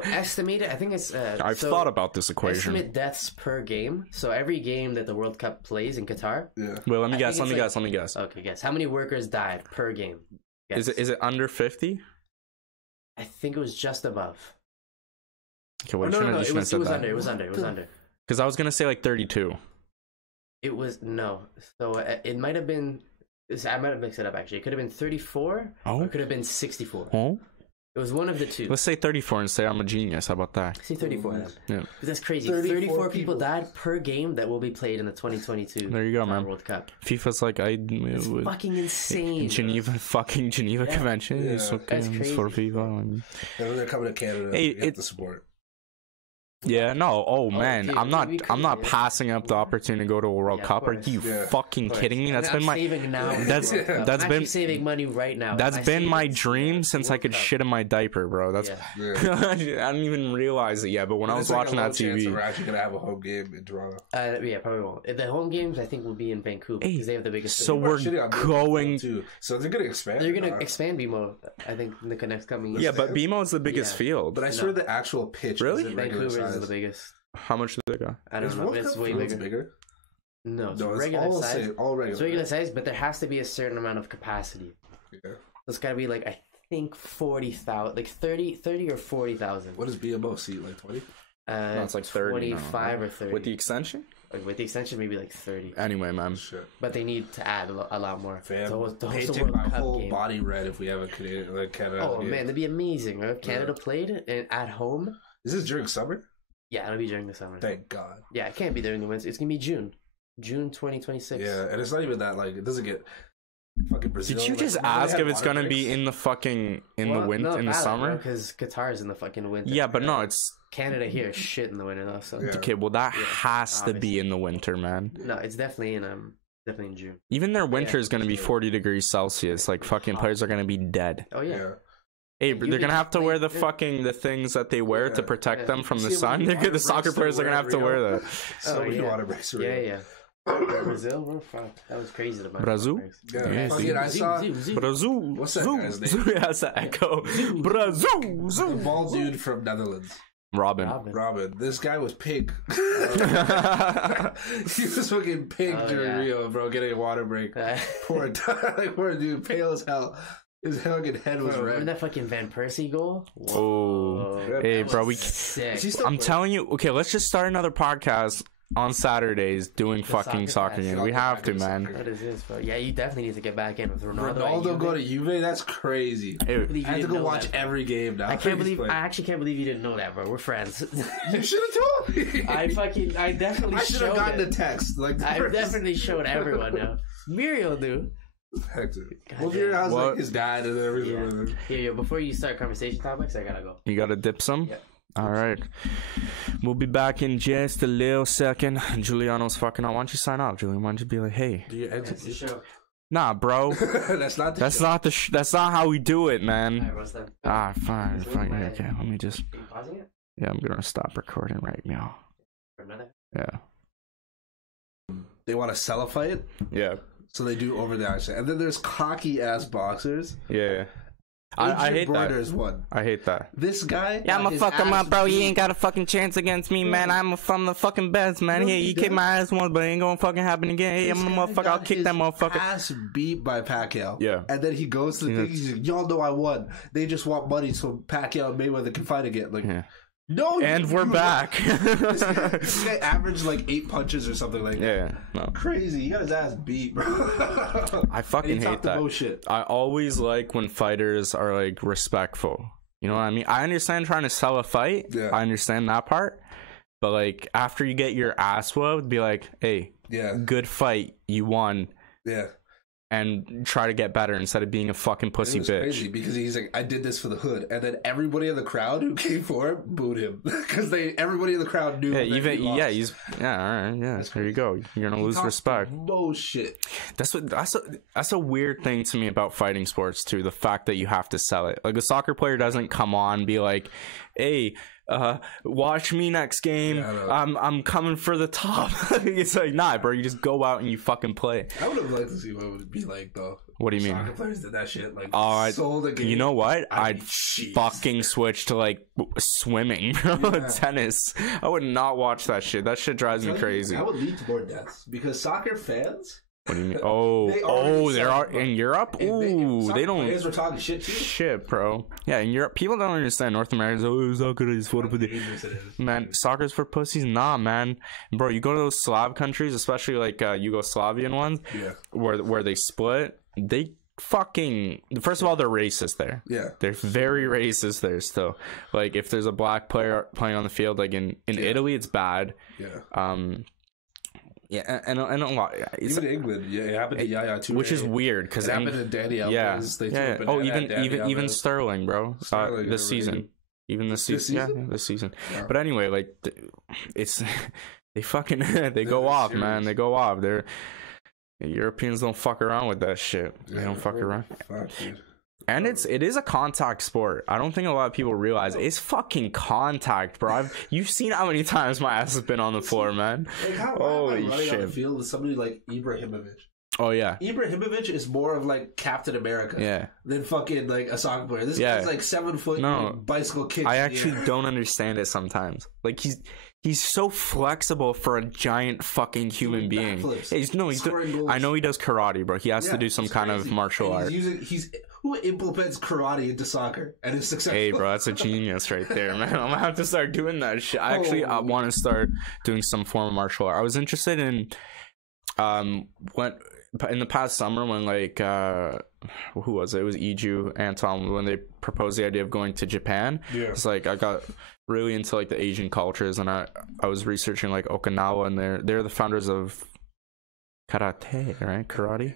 estimated. I think it's. I've thought about this equation. Estimate deaths per game. So every game that the World Cup plays in Qatar. Yeah. Well, let me guess. Okay, guess. How many workers died per game? Guess. Is it under 50? I think it was just above. Okay, what no, it was under. It was under. Because I was gonna say like 32. It was no. So it might have been. I might have mixed it up actually. It could have been 34. Oh. Or it could have been 64. Oh. It was one of the two. Let's say 34 and say I'm a genius. How about that? Say 34 then. Yeah. That's crazy. 34 people died per game that will be played in the 2022 there you go, man. World Cup. FIFA's like, It's fucking insane. Geneva Convention. Yeah. It's okay. It's for FIFA. And when they're coming to Canada, we have to support. Yeah, no. Oh man, dude, I'm not passing up the opportunity to go to a World Cup. Are you fucking kidding me? That's been my saving now. That's been saving money right now. That's been my dream since I could shit in my diaper, bro. That's I didn't even realize it yet. But when I was watching that TV, we're actually gonna have a home game in Toronto. Yeah, probably won't. The home games I think will be in Vancouver because they have the biggest. So we're going to. So they're gonna expand. They're gonna expand BMO. I think in the next coming years. Yeah, but BMO is the biggest field. But I swear the actual pitch. Really? Vancouver is the biggest. How much do they got? I don't know, but it's way bigger. No, it's regular size. All regular. It's regular size, but there has to be a certain amount of capacity. Yeah. So it's gotta be like I think 40,000, like 30 or 40,000. What does BMO seat, like 20? No, it's like 30. 25 or 30 with the extension. With the extension, maybe like 30. Anyway, man. Shit. But they need to add a lot more. Fam, to host painting my whole body red if we have a Canada. Oh man, that'd be amazing. Right? If Canada played and at home. Is this during summer? Yeah, it'll be during the summer. Thank God. Yeah, it can't be during the winter. It's gonna be June 2026. Yeah, and it's not even that like it doesn't get fucking Brazil. Did you just ask if it's gonna be in the fucking the winter in the summer? Because Qatar is in the fucking winter. Yeah, but no, it's Canada here is shit in the winter though. So okay, well that has to be in the winter, man. No, it's definitely in June. Even their winter is gonna be 40 degrees Celsius. Like fucking players are gonna be dead. Oh yeah. Hey, they're gonna have to wear the things that they wear to protect them from the sun. The soccer players are gonna have to wear that. So many water breaks. Yeah. Brazil, we're fucked. That was crazy. Brazil? Yeah, I saw Brazil. What's that guy's name? That's an echo. Brazil. The bald dude from Netherlands. Robin. This guy was pink. He was fucking pink during Rio, bro, getting a water break. Poor dude, pale as hell. His fucking head was red. Remember that fucking Van Persie goal? Oh, hey, bro, I'm telling you. Okay, let's just start another podcast on Saturdays doing fucking soccer games. We have to, man. What is this, bro? Yeah, you definitely need to get back in with Ronaldo. Ronaldo go to Juve? That's crazy. Hey, I have to go watch every game now. I actually can't believe you didn't know that, bro. We're friends. You should have told me. I definitely should have gotten a text. Like I definitely showed everyone now. Muriel knew. Hector. Well, Muriel's like his dad and everything. Yeah. Here, before you start conversation topics, I gotta go. You gotta dip some? Yeah. All right. We'll be back in just a little second. Giuliano's fucking out. Why don't you sign off, Julian? Why don't you be like, hey? Do you exit the show? Nah, bro. That's not how we do it, man. All right, what's that? Fine. Okay, let me just. Are you pausing it? Yeah, I'm gonna stop recording right now. For another? Yeah. they want to sell a fight. Yeah. So they do over the action. And then there's cocky ass boxers. Yeah. I hate that. One. I hate that. This guy. Yeah, I'ma fuck him up, bro. He ain't got a fucking chance against me, man. I'm from the fucking best, man. Yeah, you kicked my ass once, but it ain't gonna fucking happen again. Hey, I'm a motherfucker. I'll kick that motherfucker. Ass beat by Pacquiao. Yeah. And then he goes to the thing. He's like, y'all know I won. They just want money so Pacquiao and Mayweather can fight again. Like, no. And we're back. This guy averaged like 8 punches or something like that. Yeah. No. Crazy. He got his ass beat, bro. I fucking hate that. Bullshit. I always like when fighters are like respectful. You know what I mean? I understand trying to sell a fight. Yeah. I understand that part. But like after you get your ass whooped, be like, hey, good fight. You won. Yeah. And try to get better instead of being a fucking pussy bitch. Crazy because he's like, I did this for the hood, and then everybody in the crowd who came for him booed him because everybody in the crowd knew. Yeah, all right, yeah. There you go. You're gonna lose respect. Bullshit. That's a weird thing to me about fighting sports too. The fact that you have to sell it. Like a soccer player doesn't come on and be like, hey, watch me next game. I'm coming for the top. It's like, nah, bro, you just go out and you fucking play. I would have liked to see what it would be like though. What do you mean? Soccer players did that shit. Like, sold a game. You know what? I'd fucking switch to like swimming, tennis. I would not watch that shit. That shit drives me crazy. I would lead to more deaths because soccer fans. What do you mean? Oh, there are in Europe. Ooh, they don't. Players were talking shit too. Shit, bro. Yeah, in Europe, people don't understand. North Americans, it's not good. It's what man, soccer's for pussies. Nah, man, bro. You go to those Slav countries, especially like Yugoslavian ones, where they split. They fucking first of all, they're racist there. Yeah, they're very racist there still. Like if there's a black player playing on the field, like in Italy, it's bad. Yeah. Yeah, and a lot. Even England, it happened to Yaya too. Which is weird because it happened to Danny Alves. Yeah. Oh, even Sterling, bro. This season, this season. This season. Yeah. But anyway, like it's they fucking they go off, man. They go off. Europeans don't fuck around with that shit. They don't fuck around. Fuck, dude. And it is a contact sport. I don't think a lot of people realize it's fucking contact, bro. You've seen how many times my ass has been on the floor, man. Like holy shit! On the field with somebody like Ibrahimovic. Oh yeah, Ibrahimovic is more of like Captain America, than fucking like a soccer player. This guy's like 7 foot, bicycle kick. I actually don't understand it sometimes. Like he's so flexible for a giant fucking human being. I know he does karate, bro. He has to do some kind of martial art. Who implements karate into soccer and is successful? Hey, bro, that's a genius right there, man. I'm gonna have to start doing that shit. I want to start doing some form of martial art. I was interested in in the past summer when like who was it? It was Iju Anton when they proposed the idea of going to Japan. Yeah. It's like I got really into like the Asian cultures, and I was researching like Okinawa, and they're the founders of karate, right? Karate.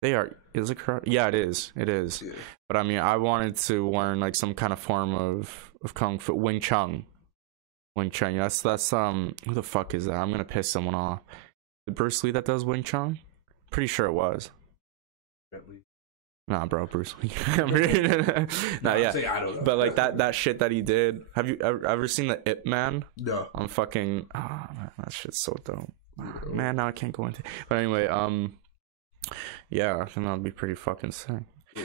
They are. Is it karate? Yeah, it is. It is. Yeah. But I mean, I wanted to learn like some kind of form of kung fu. Wing Chun. That's who the fuck is that? I'm gonna piss someone off. The Bruce Lee that does Wing Chun? Pretty sure it was. Nah, bro, Bruce Lee. Nah, yeah. I don't know. But like that shit that he did. Have you ever seen the Ip.10? No. I'm fucking. Oh, man, that shit's so dope. Man, now I can't go into. But anyway, yeah, I think that would be pretty fucking sick.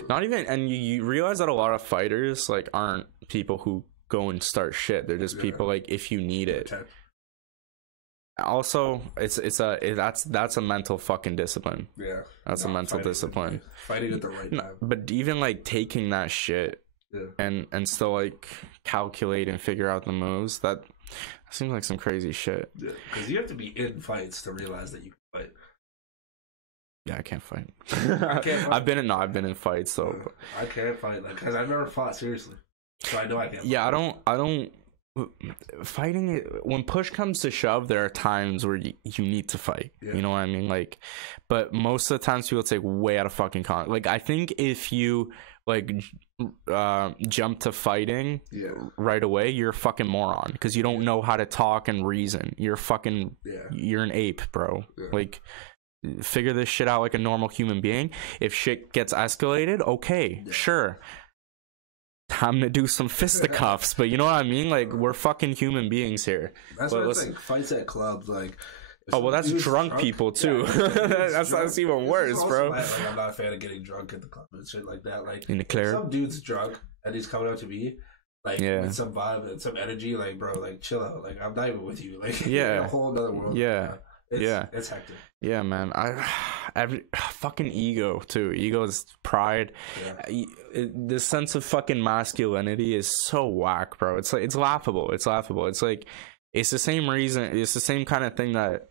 Not even, and you realize that a lot of fighters like aren't people who go and start shit. They're just people like if you need it. Also, that's a mental fucking discipline. Yeah, that's a mental discipline. Fighting at the right time. But even like taking that shit and still like calculate and figure out the moves, that seems like some crazy shit. Yeah, because you have to be in fights to realize that you can fight. Yeah, I can't fight. I've been in fights though. I can't fight because I've never fought seriously, so I know I can't. Yeah, I don't. Fighting, when push comes to shove, there are times where you need to fight. You know what I mean? Like, but most of the times people take way out of fucking context. Like, I think if you like jump to fighting right away, you're a fucking moron because you don't know how to talk and reason. You're fucking you're an ape, bro. Like, figure this shit out like a normal human being. If shit gets escalated, okay, sure, time to do some fisticuffs. But you know what I mean? Like, we're fucking human beings here. That's why it's like fights at clubs. Like, Oh well, that's drunk people too. Yeah, that's even worse, bro. Like, I'm not a fan of getting drunk at the club and shit like that. Like, in the clear, some dude's drunk and he's coming up to me, like with some vibe and some energy. Like, bro, like chill out. Like, I'm not even with you. Like, a whole other world. Yeah. It's hectic. Yeah, man. Every fucking ego too. Ego is pride. Yeah. The sense of fucking masculinity is so whack, bro. It's like, it's laughable. It's laughable. It's like, it's the same reason. It's the same kind of thing that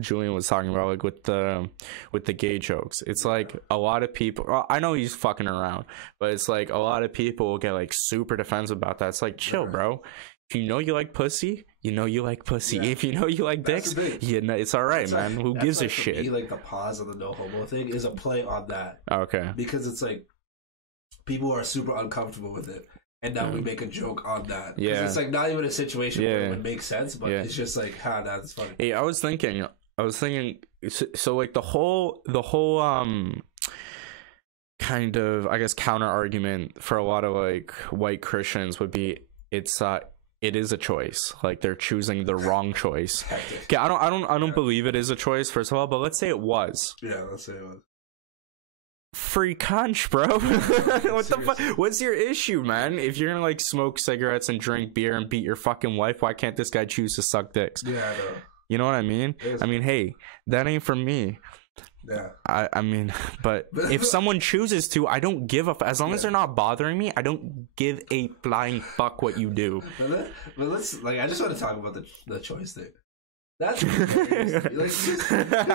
Julian was talking about, like with the gay jokes. It's like a lot of people. Well, I know he's fucking around, but it's like a lot of people will get like super defensive about that. It's like, chill, bro. If you know you like pussy, you know you like pussy. Yeah. If you know you like dicks, you know, it's all right, man. Who gives a shit? Me, like the pause of the no homo thing is a play on that. Okay. Because it's like people are super uncomfortable with it, and now we make a joke on that. Yeah. It's like not even a situation where it would make sense, but it's just like, that's funny. Hey, I was thinking. So like the whole kind of, I guess, counter argument for a lot of like white Christians would be it is a choice. Like they're choosing the wrong choice. Okay, I don't believe it is a choice, first of all, but let's say it was. Yeah, let's say it was. Free conch, bro. What the fuck? What's your issue, man? If you're gonna like smoke cigarettes and drink beer and beat your fucking wife, why can't this guy choose to suck dicks? Yeah, I know. You know what I mean? I mean, hey, that ain't for me. Yeah. I mean, but if someone chooses to, I don't give a as long as they're not bothering me, I don't give a flying fuck what you do. But let's like, I just want to talk about the choice thing. That's like,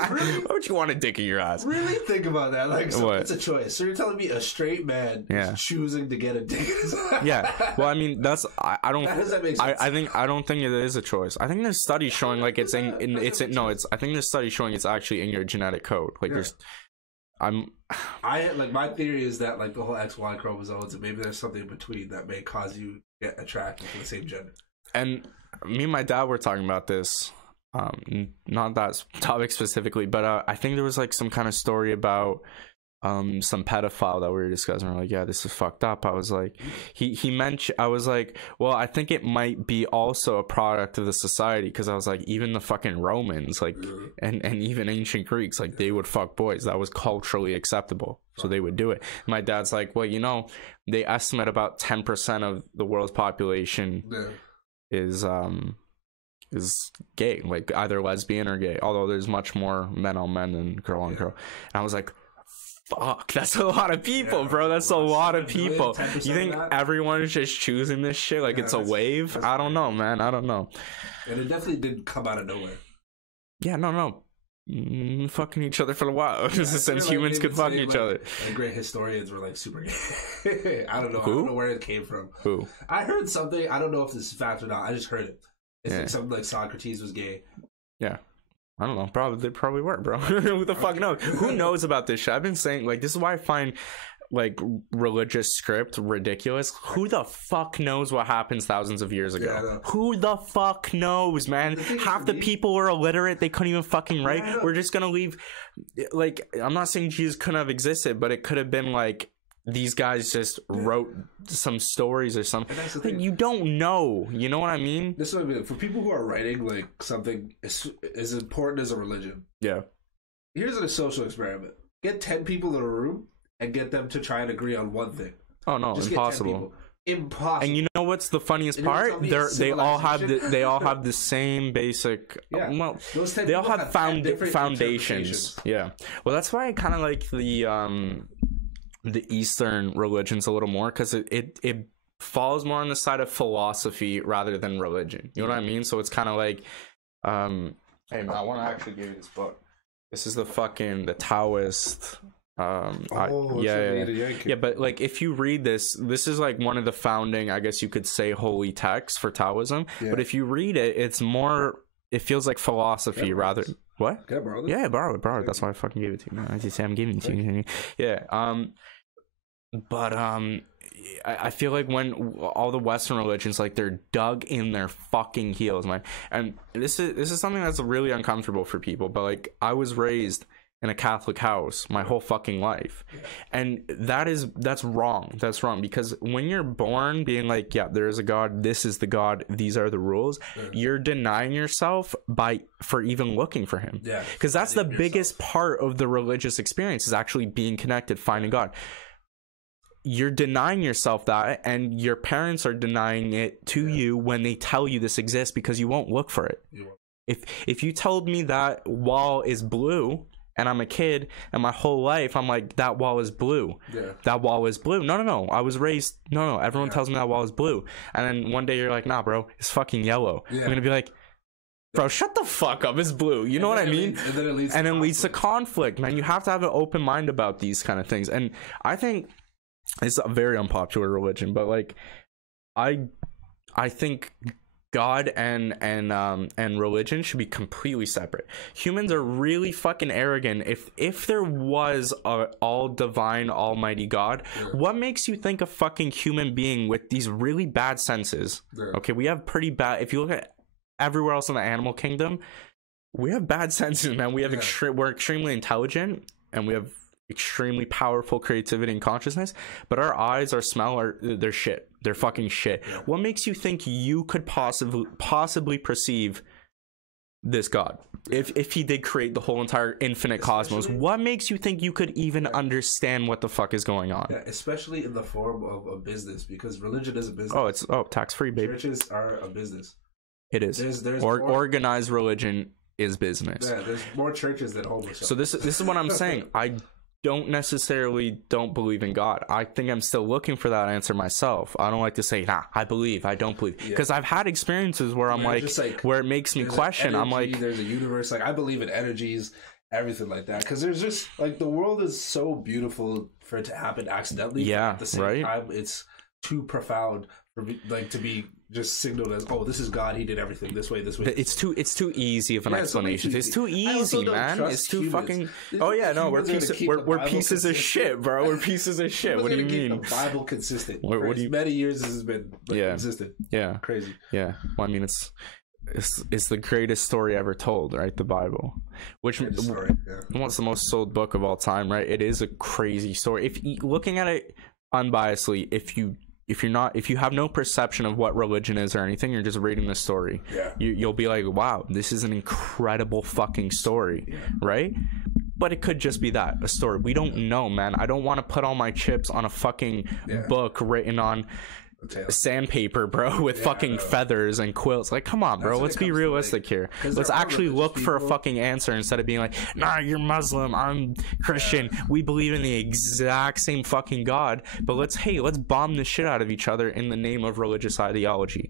really, why would you want a dick in your ass? Really think about that. Like, so it's a choice. So you're telling me a straight man is choosing to get a dick in his ass? Yeah. Well, I mean, that's I don't. How does that make sense? I don't think it is a choice. I think there's studies showing like I think there's studies showing it's actually in your genetic code. Like there's. I like, my theory is that like the whole XY chromosomes, and maybe there's something in between that may cause you to get attracted to the same gender. And me and my dad were talking about this. Not that topic specifically, but I think there was like some kind of story about some pedophile that we were discussing. We're like, yeah, this is fucked up. I was like, he mentioned, I was like, well, I think it might be also a product of the society, because I was like, even the fucking Romans, like, and even ancient Greeks, like, they would fuck boys. That was culturally acceptable, so they would do it. My dad's like, well, you know, they estimate about 10% of the world's population is gay, like either lesbian or gay, although there's much more men on men than girl on girl. And I was like, fuck, that's a lot of people, bro. That's a lot of people. You think everyone is just choosing this shit like it's a wave? I don't know, man. I don't know. And it definitely didn't come out of nowhere. Yeah, no. Fucking each other for a while, since humans could fuck each other. Like, great historians were like super gay. I don't know. I don't know where it came from. Who? I heard something. I don't know if this is fact or not. I just heard it. It's like something like Socrates was gay. Yeah. I don't know. They probably were, bro. Who the fuck knows? Who knows about this shit? I've been saying, like, this is why I find like religious script ridiculous. Who the fuck knows what happens thousands of years ago? Yeah, who the fuck knows, man? Half the people were illiterate. They couldn't even fucking write. Yeah, we're just gonna leave. Like, I'm not saying Jesus couldn't have existed, but it could have been like these guys just wrote some stories or something. Like, you don't know. You know what I mean? This is what I mean. For people who are writing like something as important as a religion. Yeah. Here's a social experiment. Get 10 people in a room and get them to try and agree on one thing. Oh no, just impossible. Impossible. And you know what's the funniest part? They all have the same basic. Yeah. Well, they all have foundations. Yeah. Well, that's why I kind of like the Eastern religions a little more, because it falls more on the side of philosophy rather than religion. You know what I mean? So it's kind of like, hey man, I want to actually give you this book. This is the Taoist. Yeah, but like if you read this is like one of the founding, I guess you could say, holy texts for Taoism. Yeah. But if you read it, it's more, it feels like philosophy rather. What? Can I borrow this? Yeah, borrow it. That's why I fucking gave it to you, man. I just say I'm giving it to you. Yeah. But I feel like when all the Western religions, like, they're dug in their fucking heels, man. And this is something that's really uncomfortable for people. But like, I was raised in a Catholic house my whole fucking life. And that's wrong. That's wrong, because when you're born being like, yeah, there is a God, this is the God, these are the rules, you're denying yourself for even looking for him. Because that's the biggest part of the religious experience, is actually being connected, finding God. You're denying yourself that, and your parents are denying it to you when they tell you this exists, because you won't look for it. If you told me that wall is blue and I'm a kid and my whole life I'm like, that wall is blue, that wall is blue, no, I was raised, no, everyone tells me that wall is blue, and then one day you're like, nah bro, it's fucking yellow. I'm gonna be like, bro, shut the fuck up, it's blue. You know what I mean? And then it leads to conflict, man. You have to have an open mind about these kind of things. And I think it's a very unpopular religion, but like I think God and religion should be completely separate. Humans are really fucking arrogant. If there was a all divine almighty God, what makes you think a fucking human being with these really bad senses? Okay, we have pretty bad, if you look at everywhere else in the animal kingdom, we have bad senses, man. We have we're extremely intelligent, and we have extremely powerful creativity and consciousness, but our eyes, our smell, they're shit. They're fucking shit. What makes you think you could possibly perceive this God if he did create the whole entire infinite cosmos? What makes you think you could even understand what the fuck is going on? Especially in the form of a business, because religion is a business. Tax-free, baby. Churches are a business. It is. There's organized religion is business. There's more churches than homeless. So this is what I'm saying. I don't believe in God. I think I'm still looking for that answer myself. I don't like to say, nah, I believe, I don't believe, because I've had experiences where I'm like, where it makes me question. I'm like, there's a universe, like I believe in energies, everything like that, because there's just like, the world is so beautiful for it to happen accidentally. At the same time, it's too profound for me, like, to be just signaled as, oh, this is God, he did everything this way. It's too easy of an explanation. It's too easy, man. It's too fucking we're pieces of shit, bro. We're pieces of shit. What do you mean? The Bible consistent for as many years as has been consistent. Crazy. Well, I mean, it's the greatest story ever told, right? The Bible, which what's the most sold book of all time, right? It is a crazy story. If looking at it unbiasedly, if you have no perception of what religion is or anything, you're just reading the story, you'll be like, wow, this is an incredible fucking story, right? But it could just be that, a story. We don't know, man. I don't want to put all my chips on a fucking book written on sandpaper, bro, with fucking feathers and quilts. Like, come on, bro. Let's be realistic here. Let's actually look for a fucking answer instead of being like, nah, you're Muslim, I'm Christian, we believe in the exact same fucking God, but let's bomb the shit out of each other in the name of religious ideology.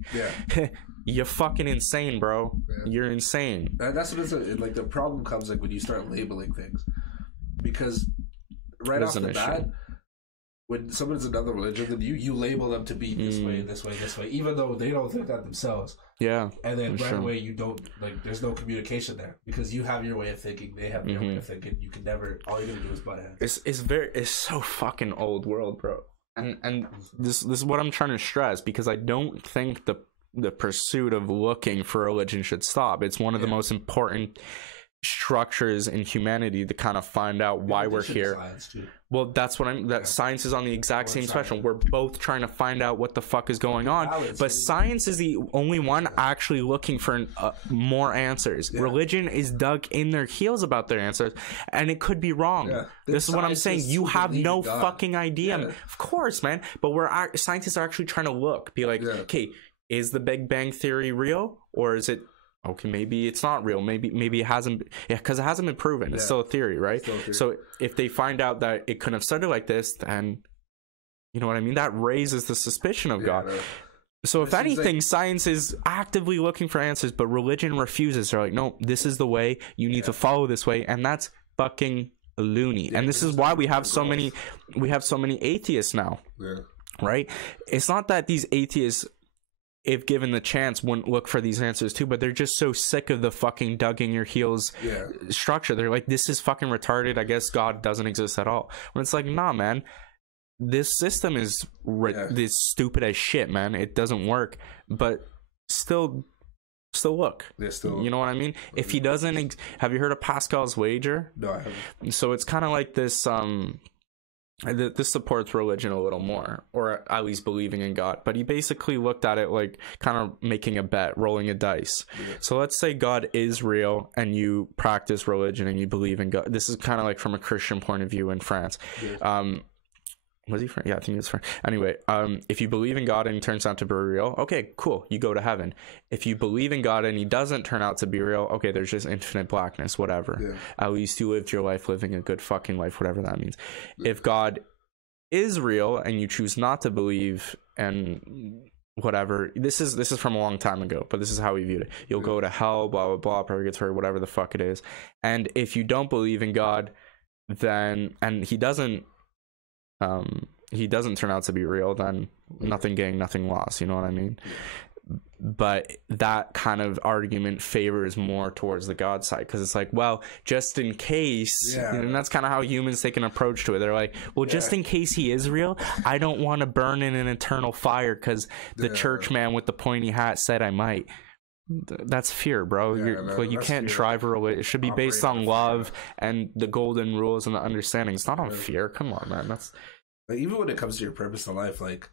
You're fucking insane, bro. You're insane. And that's what it's like. The problem comes like when you start labeling things, because right off the bat, when someone's another religion, then you label them to be this way, even though they don't think that themselves. And then away you don't, like, there's no communication there, because you have your way of thinking, they have their way of thinking. You can never, all you're gonna do is butt heads. It's so fucking old world, bro. And this is what I'm trying to stress, because I don't think the pursuit of looking for religion should stop. It's one of the most important structures in humanity to kind of find out why we're here. Well, that's what science is on the exact same spectrum. We're both trying to find out what the fuck is going on, but science is the only one actually looking for more answers. Religion is dug in their heels about their answers, and it could be wrong. This is what I'm saying. You have no fucking idea. Of course, man, but scientists are actually trying to be like, okay, is the Big Bang Theory real, or is it, okay, maybe it's not real, maybe it hasn't, because it hasn't been proven. It's still a theory, right? So if they find out that it couldn't have started like this, then, you know what I mean, that raises the suspicion of God. So if anything, science is actively looking for answers, but religion refuses. They're like, no, this is the way, you need to follow this way, and that's fucking loony. And this is why we have so many atheists now, right? It's not that these atheists, if given the chance, wouldn't look for these answers too, but they're just so sick of the fucking dug in your heels structure. They're like, this is fucking retarded, I guess God doesn't exist at all. When it's like, nah, man, this system is this stupid as shit, man. It doesn't work. But still still look. You know what I mean? If he doesn't, have you heard of Pascal's wager? No, I haven't. So it's kind of like this. This supports religion a little more, or at least believing in God. But he basically looked at it like kind of making a bet, rolling a dice. Yeah. So let's say God is real and you practice religion and you believe in God. This is kind of like from a Christian point of view in France. Yeah. Was he French? Yeah, I think he was French. Anyway, if you believe in God and he turns out to be real, okay, cool, you go to heaven. If you believe in God and he doesn't turn out to be real, okay, there's just infinite blackness, whatever. Yeah. At least you lived your life living a good fucking life, whatever that means. Yeah. If God is real and you choose not to believe and whatever, this is from a long time ago, but this is how we viewed it. You'll go to hell, blah blah blah, purgatory, whatever the fuck it is. And if you don't believe in God, then and he doesn't turn out to be real, then nothing gained, nothing lost, you know what I mean? But that kind of argument favors more towards the God side, because it's like, well, just in case, and that's kind of how humans take an approach to it. They're like, well, just in case he is real, I don't want to burn in an eternal fire because the church man with the pointy hat said I might. That's fear, bro. You can't drive a relationship. It should be based on love and the golden rules and the understanding. It's not on fear. Come on, man. That's like, even when it comes to your purpose in life, like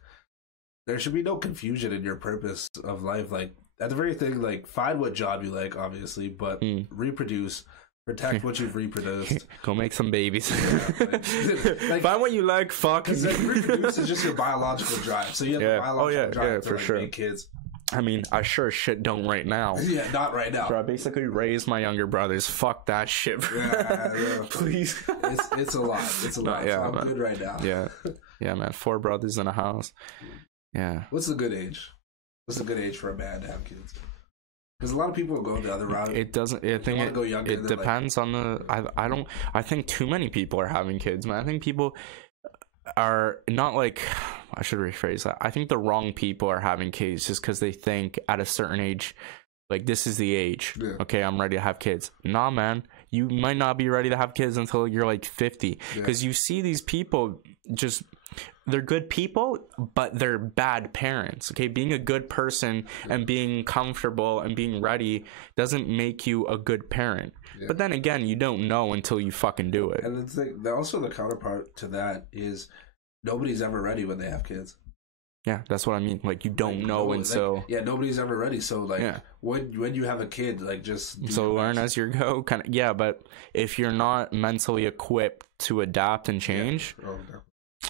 there should be no confusion in your purpose of life. Like at the very thing, like find what job you like, obviously, but reproduce, protect what you've reproduced. Go make some babies. Like, find what you like. Fuck. Because reproduce is just your biological drive. So you have the biological drive to for sure. make kids. I mean, I sure as shit don't right now. Yeah, not right now. So I basically raised my younger brothers. Fuck that shit. Please. It's a lot. It's a lot. Yeah, so I'm good right now. Yeah, man. 4 brothers in a house. Yeah. What's the good age? What's a good age for a man to have kids? Because a lot of people go the other route. It doesn't. I think it depends on the. I think too many people are having kids, man. I think people are not like. I should rephrase that. I think the wrong people are having kids just because they think at a certain age, like this is the age. Yeah. Okay, I'm ready to have kids. Nah, man. You might not be ready to have kids until you're like 50. Because you see these people just. They're good people, but they're bad parents. Okay, being a good person and being comfortable and being ready doesn't make you a good parent. But then again, you don't know until you fucking do it. And also the counterpart to that is nobody's ever ready when they have kids. Yeah, that's what I mean. Like you don't know until nobody's ever ready. So like when you have a kid, like just learn as you go. Kind of but if you're not mentally equipped to adapt and change.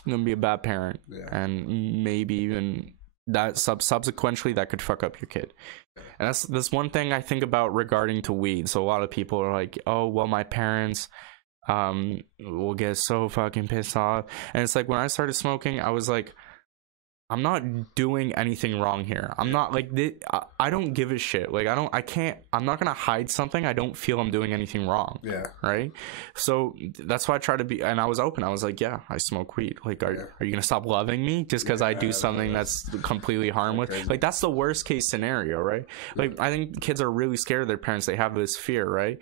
You're gonna be a bad parent, and maybe even that subsequently that could fuck up your kid. And that's one thing I think about regarding to weed. So a lot of people are like, oh well, my parents will get so fucking pissed off. And it's like when I started smoking, I was like, I'm not doing anything wrong here. I'm not like I don't give a shit. Like I'm not gonna hide something. I don't feel I'm doing anything wrong. Yeah. Right. So that's why I try to be. And I was open. I was like, yeah, I smoke weed. Like, are you gonna stop loving me just because I do something that's completely harmless? Like that's the worst case scenario, right? Like I think kids are really scared of their parents. They have this fear, right?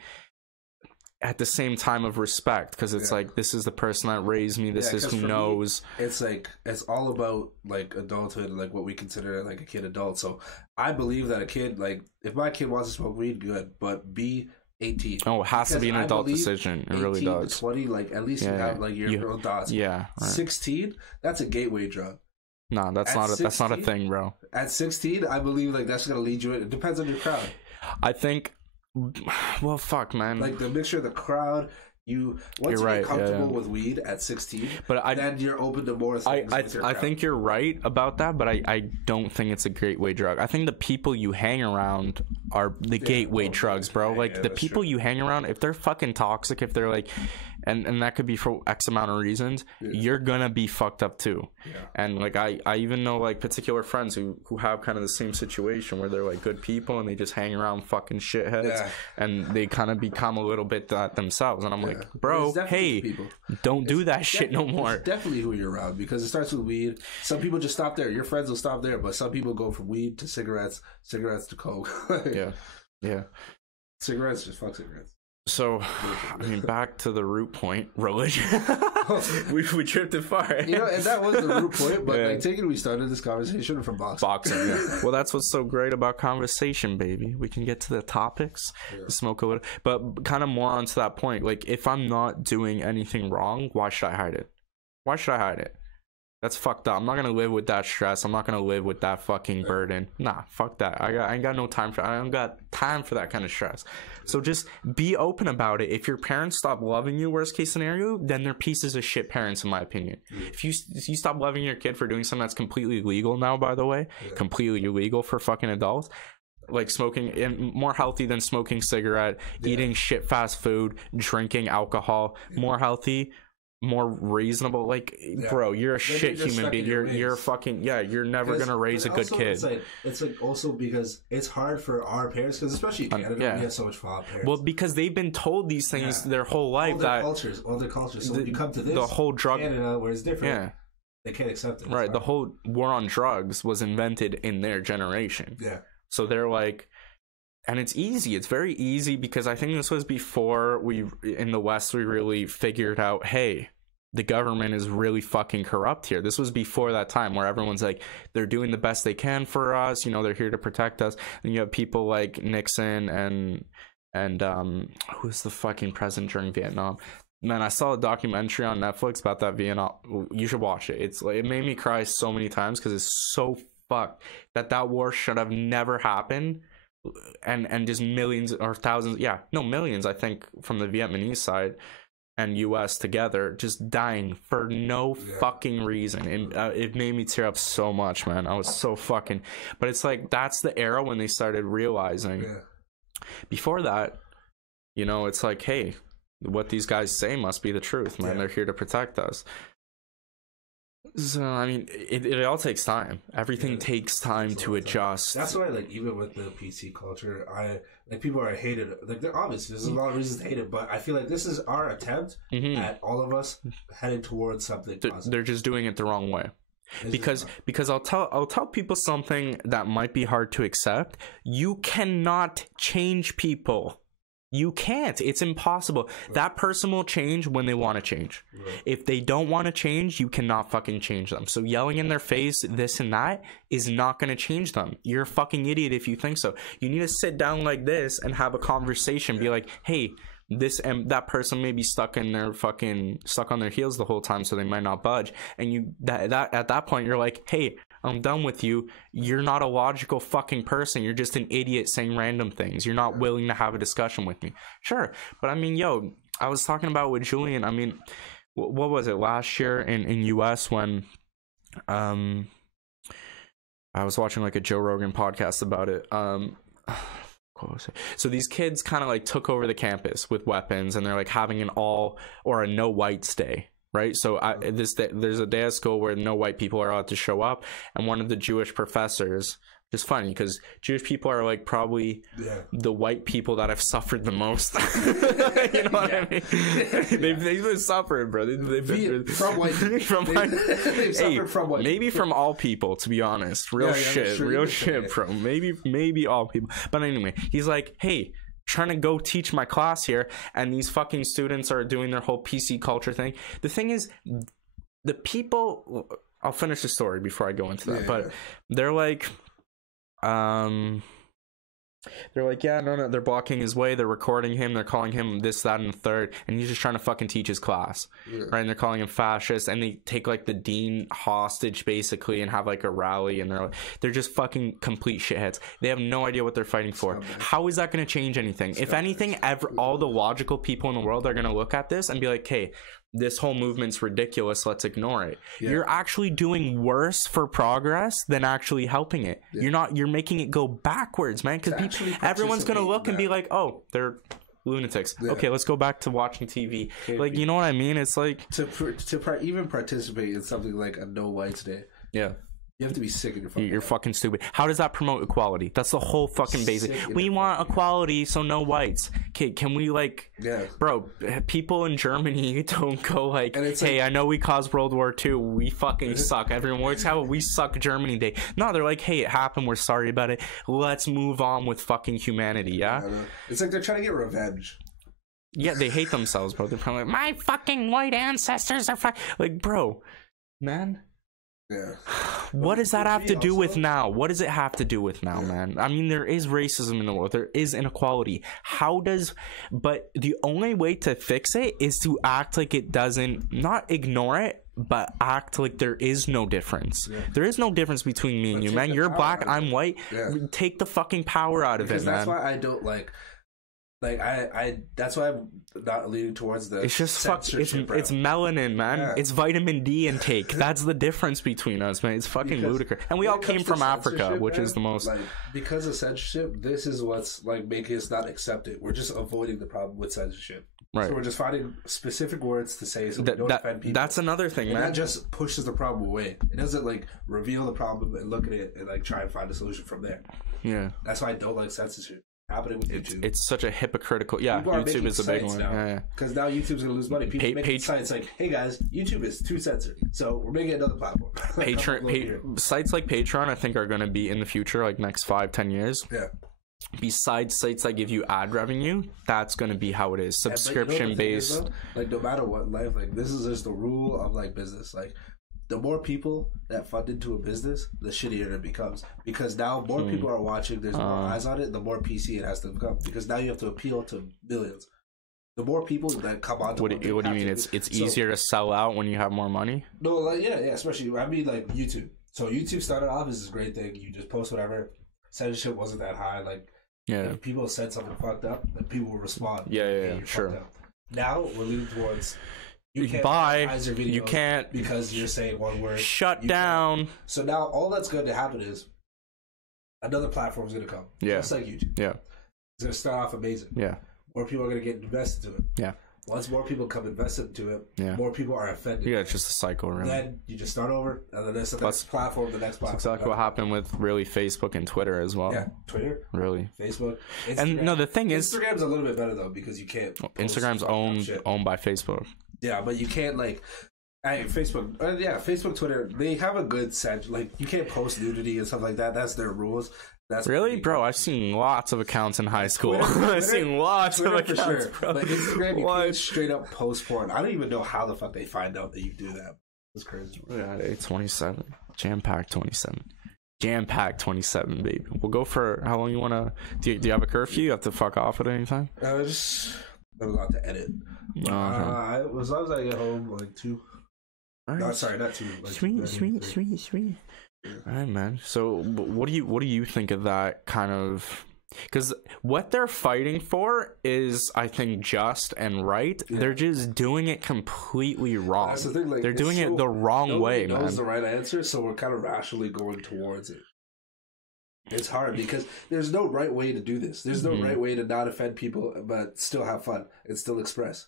At the same time of respect, because it's like this is the person that raised me. This is who knows. Me, it's like it's all about like adulthood, like what we consider like a kid adult. So I believe that a kid, like if my kid wants to smoke weed, good, but be 18. Oh, it has to be an adult decision. It really does. 20, like at least you have like your own thoughts. Yeah. Right. 16, that's a gateway drug. No, that's not a thing, bro. At 16, I believe like that's gonna lead you in. It depends on your crowd. I think. Well, fuck, man. Like the mixture of the crowd, once you get comfortable with weed at 16, then you're open to more things. I think you're right about that, but I don't think it's a gateway drug. I think the people you hang around are the gateway drugs, bro. Like the people you hang around, if they're fucking toxic, if they're like, and that could be for X amount of reasons, you're gonna be fucked up too. And like I even know like particular friends who have kind of the same situation where they're like good people and they just hang around fucking shitheads and they kind of become a little bit that themselves. And I'm like, bro, hey, don't do that shit no more. It's definitely who you're around, because it starts with weed. Some people just stop there. Your friends will stop there, but some people go from weed to cigarettes to coke. Yeah. Cigarettes, just fuck cigarettes. So, I mean, back to the root point, religion. we drifted far. You know, and that was the root point, but like, taking we started this conversation from boxing. Yeah. Well, that's what's so great about conversation, baby. We can get to the topics, smoke a little, but kind of more onto that point. Like, if I'm not doing anything wrong, why should I hide it? Why should I hide it? That's fucked up. I'm not gonna live with that stress. I'm not gonna live with that fucking burden. Nah, fuck that. I ain't got no time for. I don't got time for that kind of stress. So just be open about it. If your parents stop loving you, worst case scenario, then they're pieces of shit parents, in my opinion. If you stop loving your kid for doing something that's completely legal now, by the way, completely illegal for fucking adults, like smoking, and more healthy than smoking cigarette, eating shit fast food, drinking alcohol, more healthy, more reasonable. Like, bro, you're a shit human being. You're fucking you're never gonna raise a good kid. It's like also because it's hard for our parents, because especially in Canada, we have so much flawed parents. Well, because they've been told these things their whole life. All their cultures. So when you come to this, the whole drug Canada, where it's different, they can't accept it. Right, the whole war on drugs was invented in their generation. Yeah. So they're like, and it's easy. It's very easy, because I think this was before we, in the West, we really figured out, hey, the government is really fucking corrupt here. This was before that time where everyone's like, they're doing the best they can for us. You know, they're here to protect us. And you have people like Nixon and who's the fucking president during Vietnam? Man, I saw a documentary on Netflix about that Vietnam. You should watch it. It's like, it made me cry so many times, because it's so fucked that war should have never happened. And just millions or thousands, millions, I think, from the Vietnamese side and US together, just dying for no fucking reason. And it made me tear up so much, man. I was so fucking, but it's like, that's the era when they started realizing. Before that, you know, it's like, hey, what these guys say must be the truth, man. They're here to protect us. So, I mean, it all takes time. Everything takes time to adjust. That's why, like, even with the PC culture, people are hated. Like, they're obviously, there's a lot of reasons to hate it, but I feel like this is our attempt at all of us heading towards something positive. They're just doing it the wrong way. Because I'll tell people something that might be hard to accept. You cannot change people. You can't. It's impossible. That person will change when they want to change. If they don't want to change, you cannot fucking change them. So yelling in their face, this and that, is not going to change them. You're a fucking idiot if you think so. You need to sit down like this and have a conversation. Be like, hey, this and that person may be stuck on their heels the whole time, so they might not budge. And at that point, you're like, hey, I'm done with you. You're not a logical fucking person. You're just an idiot saying random things. You're not willing to have a discussion with me. Sure. But I mean, yo, I was talking about with Julian. I mean, what was it last year in US when I was watching like a Joe Rogan podcast about it. What was it? So these kids kind of like took over the campus with weapons, and they're like having an all or a no whites day. Right, so there's a day at school where no white people are allowed to show up, and one of the Jewish professors, just funny because Jewish people are like probably the white people that have suffered the most. You know what I mean? They've been suffering, bro. They've been from white people. They've suffered from white. Maybe from all people, to be honest. Real shit, bro. Maybe all people. But anyway, he's like, hey, trying to go teach my class here, and these fucking students are doing their whole PC culture thing. The thing is, the people, I'll finish the story before I go into that, but they're like, no, they're blocking his way, they're recording him, they're calling him this, that, and the third, and he's just trying to fucking teach his class, right? And they're calling him fascist, and they take like the dean hostage basically and have like a rally, and they're just fucking complete shitheads. They have no idea what they're fighting for. How is that going to change anything? If anything, all the logical people in the world are going to look at this and be like, hey, this whole movement's ridiculous, let's ignore it. You're actually doing worse for progress than actually helping it. You're making it go backwards, man, because everyone's gonna look and be like, oh, they're lunatics. Okay, let's go back to watching TV. Like, you know what I mean? It's like to even participate in something like a no whites day. You have to be sick in your fucking You're fucking stupid. How does that promote equality? That's the whole fucking basic. We want equality, so no whites. Okay, can we like... Bro, people in Germany don't go like, hey, like, I know we caused World War II. We fucking suck. Everyone works out. We suck Germany Day. No, they're like, hey, it happened. We're sorry about it. Let's move on with fucking humanity, yeah? It's like they're trying to get revenge. Yeah, they hate themselves, bro. They're probably like, my fucking white ancestors are like, bro, man. Yeah. What does that have to do with now? What does it have to do with now, man? I mean, there is racism in the world. There is inequality. But the only way to fix it is to act like it doesn't, not ignore it, but act like there is no difference. Yeah. There is no difference between me and you, man. You're black, I'm white. Yeah. Take the fucking power out of it, man. That's why I don't like I that's why I'm not leaning towards the it's just it's melanin, man. Yeah. It's vitamin D intake. That's the difference between us, man. It's fucking ludicrous. And we all came from Africa, which is the most like, because of censorship, this is what's like making us not accept it. We're just avoiding the problem with censorship. Right. So we're just finding specific words to say so we don't offend people. That's another thing, and man. That just pushes the problem away. It doesn't like reveal the problem and look at it and like try and find a solution from there. Yeah. That's why I don't like censorship. Happening with YouTube. It's such a hypocritical. YouTube is a big one. Because now YouTube's gonna lose money. People make sites like, hey guys, YouTube is too censored, so we're making another platform. Sites like Patreon, I think, are gonna be in the future, like next 5-10 years. Yeah. Besides sites that give you ad revenue, that's gonna be how it is. Subscription based. Like no matter what life, like this is just the rule of like business. Like the more people that fund into a business, the shittier it becomes. Because now more people are watching, there's more eyes on it, the more PC it has to become. Because now you have to appeal to millions. The more people that come on to what do you mean? It's easier to sell out when you have more money? No, like yeah, especially I mean like YouTube. So YouTube started off as this great thing. You just post whatever. Censorship wasn't that high. Like if people said something fucked up, then people would respond. Yeah, sure. Now we're leaning towards you can't because you're saying one word. Shut down. So now all that's going to happen is another platform is going to come. Yeah, just like YouTube. Yeah, it's going to start off amazing. Yeah, more people are going to get invested into it. Yeah. Once more people come invested into it, more people are offended. Yeah, it's just a cycle, really. Then you just start over, and then there's the next platform, the next platform. That's exactly what happened with really Facebook and Twitter as well. Yeah, Twitter, really, Facebook, Instagram. And no, the thing is, Instagram's a little bit better though because you can't. Instagram's owned by Facebook. Yeah, but you can't like. Facebook, Facebook, Twitter, they have a good sense. Like you can't post nudity and stuff like that. That's their rules. That's really, bro. I've seen lots of accounts in high school. I've seen lots of accounts, for sure. Bro. But Instagram, you can't straight up post porn. I don't even know how the fuck they find out that you do that. It's crazy. Yeah, 27, jam-packed 27, jam-packed 27, baby. We'll go for how long you want to. Do you have a curfew? You have to fuck off at any time? Just I'm allowed to edit. As long as I get home like 2. Right. No, sorry, not 2. Like sweet. All right, man. So, what do you think of that kind of? Because what they're fighting for is, I think, just and right. Yeah. They're just doing it completely wrong. That's the thing. Like, they're doing it the wrong way, man. Nobody knows the right answer, so we're kind of rationally going towards it. It's hard because there's no right way to do this. There's no right way to not offend people, but still have fun and still express.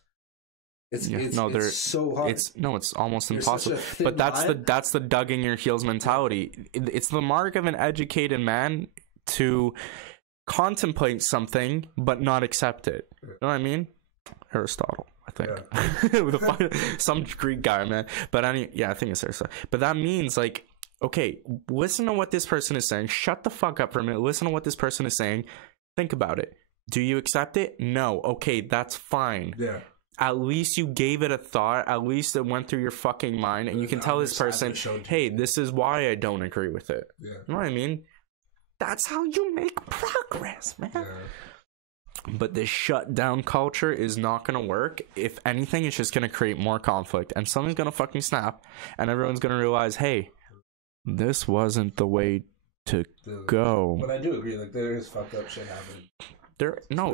It's so hard. It's almost impossible. But that's the dug in your heels mentality. It's the mark of an educated man to contemplate something but not accept it. You know what I mean? Aristotle, I think. Some Greek guy, man. But I think it's Aristotle. But that means like, okay, listen to what this person is saying. Shut the fuck up for a minute. Listen to what this person is saying. Think about it. Do you accept it? No. Okay, that's fine. Yeah. At least you gave it a thought. At least it went through your fucking mind, and you can tell this person, hey, this is why I don't agree with it. Yeah. You know what I mean? That's how you make progress, man. Yeah. But this shutdown culture is not going to work. If anything, it's just going to create more conflict, and something's going to fucking snap, and everyone's going to realize, hey, this wasn't the way to go. But I do agree, like, there is fucked up shit happening.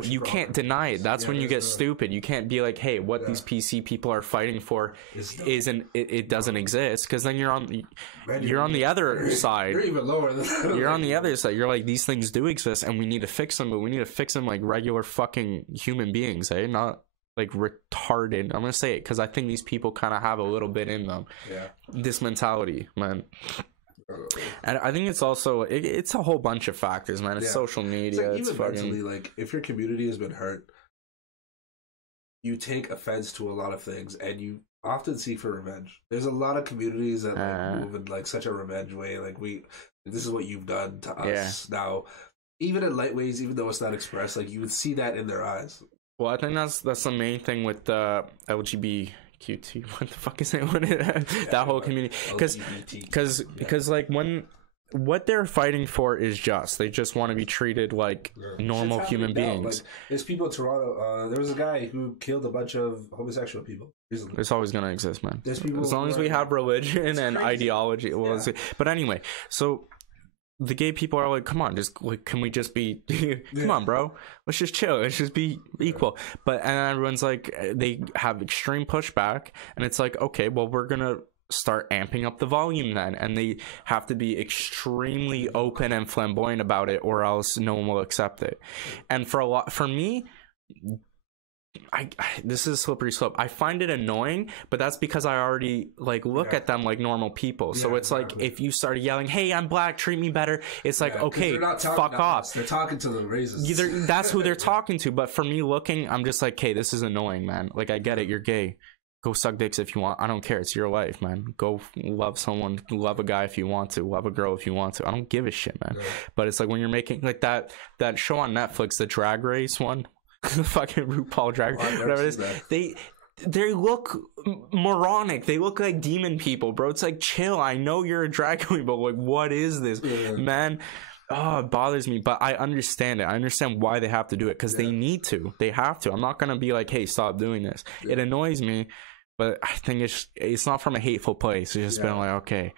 You can't deny it. That's when you get stupid. You can't be like, hey, what these PC people are fighting for it doesn't exist, because then you're on the other side. You're even lower than that. You're on the other side. You're like, these things do exist and we need to fix them, but we need to fix them like regular fucking human beings, eh? Not like retarded. I'm gonna say it because I think these people kind of have a little bit in them. Yeah. This mentality, man. And I think it's also it's a whole bunch of factors, man. It's social media. It's like, even mentally, like if your community has been hurt, you take offense to a lot of things, and you often seek for revenge. There's a lot of communities that like move in like such a revenge way. Like this is what you've done to us. Now, even in light ways, even though it's not expressed, like you would see that in their eyes. Well, I think that's the main thing with the LGBTQ. What the fuck is it? That whole community, because like what they're fighting for is just they just want to be treated like normal human beings. Like, there's people in Toronto. There was a guy who killed a bunch of homosexual people recently. It's always gonna exist, man. There's people as long as we have religion and ideology. Well, but anyway, so. The gay people are like, come on, just like, can we just be, come on, bro, let's just chill, let's just be equal. But and everyone's like, they have extreme pushback, and it's like, okay, well, we're gonna start amping up the volume then, and they have to be extremely open and flamboyant about it, or else no one will accept it. And for me, this is a slippery slope. I find it annoying, but that's because I already like look at them like normal people. So it's like if you started yelling, "Hey, I'm black, treat me better," it's like, okay, fuck off. They're talking to the racists. That's who they're talking to. But for me, looking, I'm just like, "Okay, this is annoying, man. Like, I get it. You're gay. Go suck dicks if you want. I don't care. It's your life, man. Go love someone. Love a guy if you want to. Love a girl if you want to. I don't give a shit, man." Yeah. But it's like when you're making like that show on Netflix, the Drag Race one. The fucking RuPaul Drag, whatever it is, they look moronic. They look like demon people, bro. It's like, chill. I know you're a drag queen, but like, what is this, man? Oh, it bothers me, but I understand it. I understand why they have to do it because they need to. They have to. I'm not gonna be like, hey, stop doing this. It annoys me, but I think it's not from a hateful place. It's just been like, okay.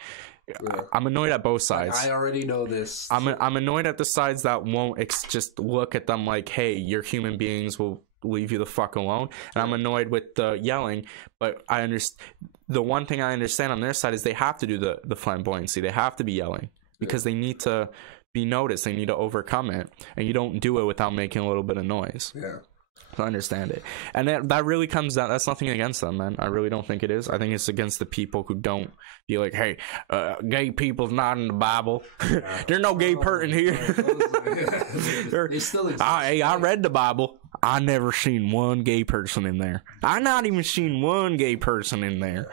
Yeah. I'm annoyed at both sides. Like, I already know this. I'm annoyed at the sides that won't just look at them like, hey, you're human beings, will leave you the fuck alone. And I'm annoyed with the yelling, but I understand. The one thing I understand on their side is they have to do the flamboyancy. They have to be yelling because they need to be noticed. They need to overcome it, and you don't do it without making a little bit of noise. Yeah. I understand it, and that really comes down. That's nothing against them, man. I really don't think it is. I think it's against the people who don't be like, "Hey, gay people's not in the Bible. There's no gay person here." They still exist. I read the Bible. I never seen one gay person in there. I not even seen one gay person in there.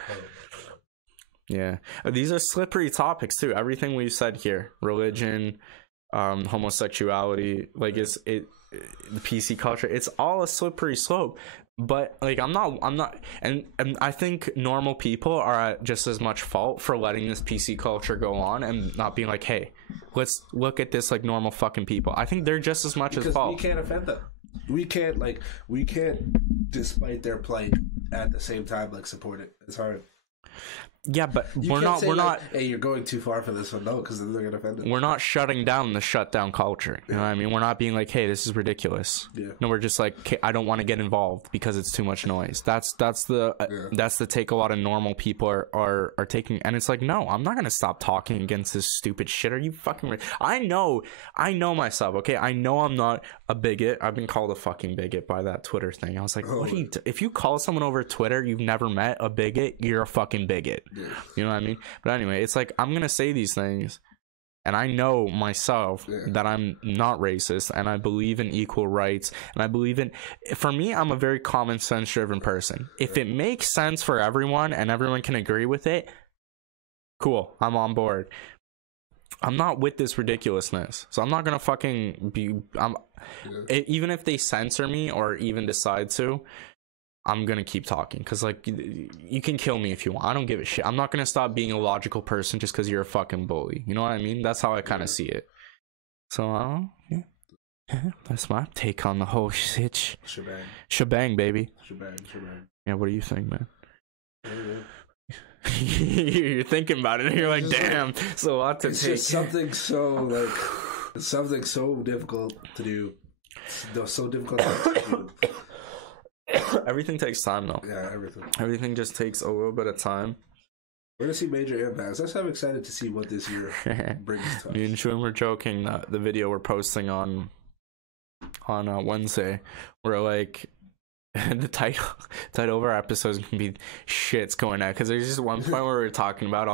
Yeah, these are slippery topics too. Everything we've said here, religion, homosexuality, like the PC culture, it's all a slippery slope. But like I'm not and I think normal people are at just as much fault for letting this PC culture go on and not being like, hey, let's look at this like normal fucking people. I think they're just as much as fault. We can't offend them. We can't despite their plight at the same time like support it. It's hard. Yeah, but we're not. Hey, you're going too far for this one, no, because then they're gonna offend it. We're not shutting down the shutdown culture. You know what I mean? We're not being like, hey, this is ridiculous. Yeah. No, we're just like, I don't want to get involved because it's too much noise. That's the take a lot of normal people are taking, and it's like, no, I'm not gonna stop talking against this stupid shit. Are you fucking? I know myself. Okay, I know I'm not a bigot. I've been called a fucking bigot by that Twitter thing. I was like, what are you? If you call someone over Twitter you've never met a bigot, you're a fucking bigot. You know what I mean? But anyway, it's like I'm gonna say these things, and I know myself that I'm not racist, and I believe in equal rights, and I believe in. For me, I'm a very common sense driven person. If it makes sense for everyone and everyone can agree with it, cool. I'm on board. I'm not with this ridiculousness, so I'm not gonna fucking be. Even if they censor me or even decide to. I'm gonna keep talking because like you can kill me if you want. I don't give a shit. I'm not gonna stop being a logical person just because you're a fucking bully. You know what I mean? That's how I kind of see it. So that's my take on the whole shit. Shebang, baby. Shebang. Yeah, what do you think, man? You're thinking about it and you're like, damn, so a lot to take. Just something so difficult to do. So difficult to do. Everything takes time, though. Yeah, everything just takes a little bit of time. We're gonna see major impacts. I'm excited to see what this year brings to us. Me and Julian were joking that the video we're posting on Wednesday, we're like the title of our episodes can be shit's going out because there's just one point where we were talking about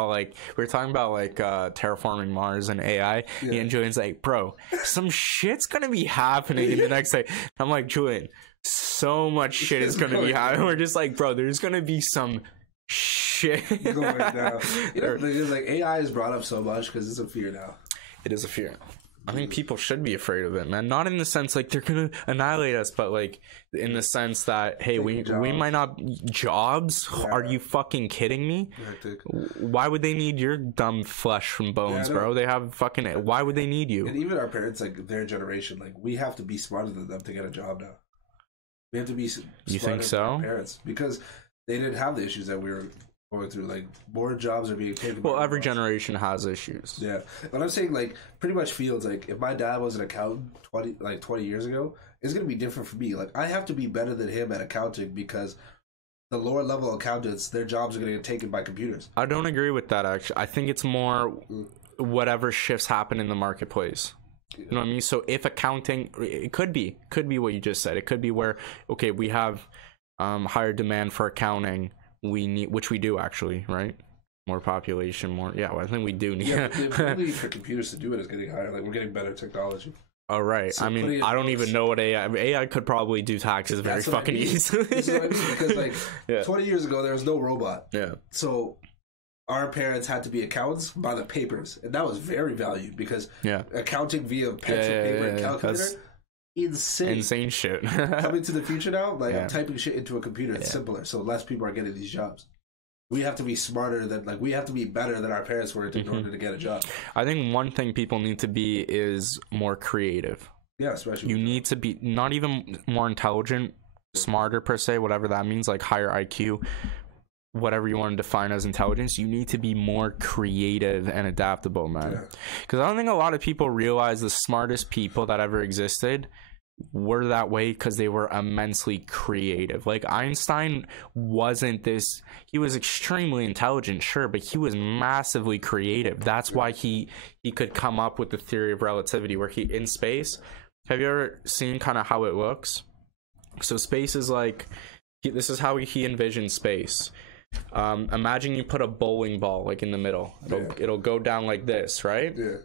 terraforming Mars and AI. And Julian's like, bro, some shit's gonna be happening in the next day. I'm like, Julian, so much shit is gonna be happening. We're just like, bro, there's gonna be some shit going down. It's like AI is brought up so much because it's a fear now. It is a fear. I think people should be afraid of it, man. Not in the sense like they're gonna annihilate us, but like in the sense that hey, we might not jobs. Yeah. Are you fucking kidding me? Why would they need your dumb flesh from bones, bro? They have fucking. Why would they need you? And even our parents, like their generation, like we have to be smarter than them to get a job now. We have to be. You think so? Than our parents, because they didn't have the issues that we were going through. Like more jobs are being taken. Well, every generation has issues. Yeah, but I'm saying like pretty much fields. Like if my dad was an accountant 20 years ago, it's gonna be different for me. Like I have to be better than him at accounting because the lower level accountants, their jobs are gonna get taken by computers. I don't agree with that. Actually, I think it's more whatever shifts happen in the marketplace. You know what I mean? So if accounting, it could be what you just said. It could be where okay, we have higher demand for accounting. We need, which we do actually, right? More population, more. Yeah, well, I think we do need. Yeah, the ability for computers to do it is getting higher. Like we're getting better technology. Oh right. So I mean, I don't even know what AI. AI could probably do taxes very fucking easily. This is what I mean, because like 20 years ago there was no robot. Yeah. So our parents had to be accountants by the papers, and that was very valued because accounting via pencil, paper, and calculator. That's insane shit. Coming to the future now, like I'm typing shit into a computer. It's simpler, so less people are getting these jobs. We have to be smarter than we have to be better than our parents were in order to get a job. I think one thing people need to be is more creative. Yeah, especially you need to be not even more intelligent, smarter per se, whatever that means, like higher IQ, whatever you want to define as intelligence. You need to be more creative and adaptable, man. Because I don't think a lot of people realize the smartest people that ever existed were that way because they were immensely creative. Like Einstein wasn't this, he was extremely intelligent, sure, but he was massively creative. That's why he could come up with the theory of relativity where he in space. Have you ever seen kind of how it looks? So space is like, this is how he envisioned space. Imagine you put a bowling ball like in the middle. It'll go down like this, right? Yeah.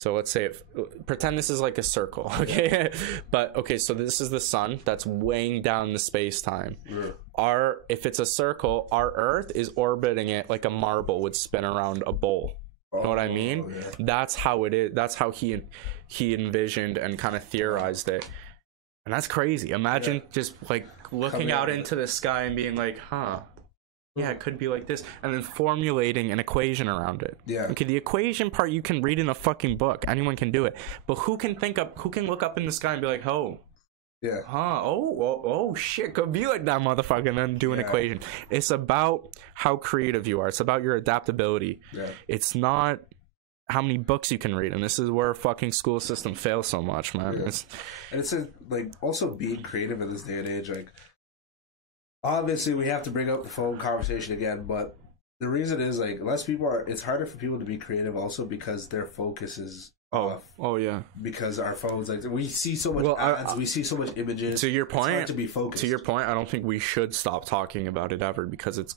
So let's say pretend this is like a circle, okay? But okay, so this is the sun that's weighing down the space-time. Yeah. If it's a circle, our Earth is orbiting it like a marble would spin around a bowl. You know what I mean? Yeah. That's how it is. That's how he envisioned and kind of theorized it. And that's crazy. Imagine just like looking out into the sky and being like, huh. Yeah, it could be like this, and then formulating an equation around it. Yeah. Okay, the equation part you can read in a fucking book. Anyone can do it. But who can look up in the sky and be like, oh, yeah, huh, oh, shit, could be like that, motherfucker, and then do an equation. It's about how creative you are. It's about your adaptability. Yeah. It's not how many books you can read, and this is where fucking school system fails so much, man. Yeah. And it's like also being creative in this day and age, like. Obviously, we have to bring up the phone conversation again, but the reason is like less people are. It's harder for people to be creative also because their focus is off. Oh yeah. Because our phones, like we see so much ads, we see so much images. To your point, it's hard to be focused. To your point, I don't think we should stop talking about it ever because it's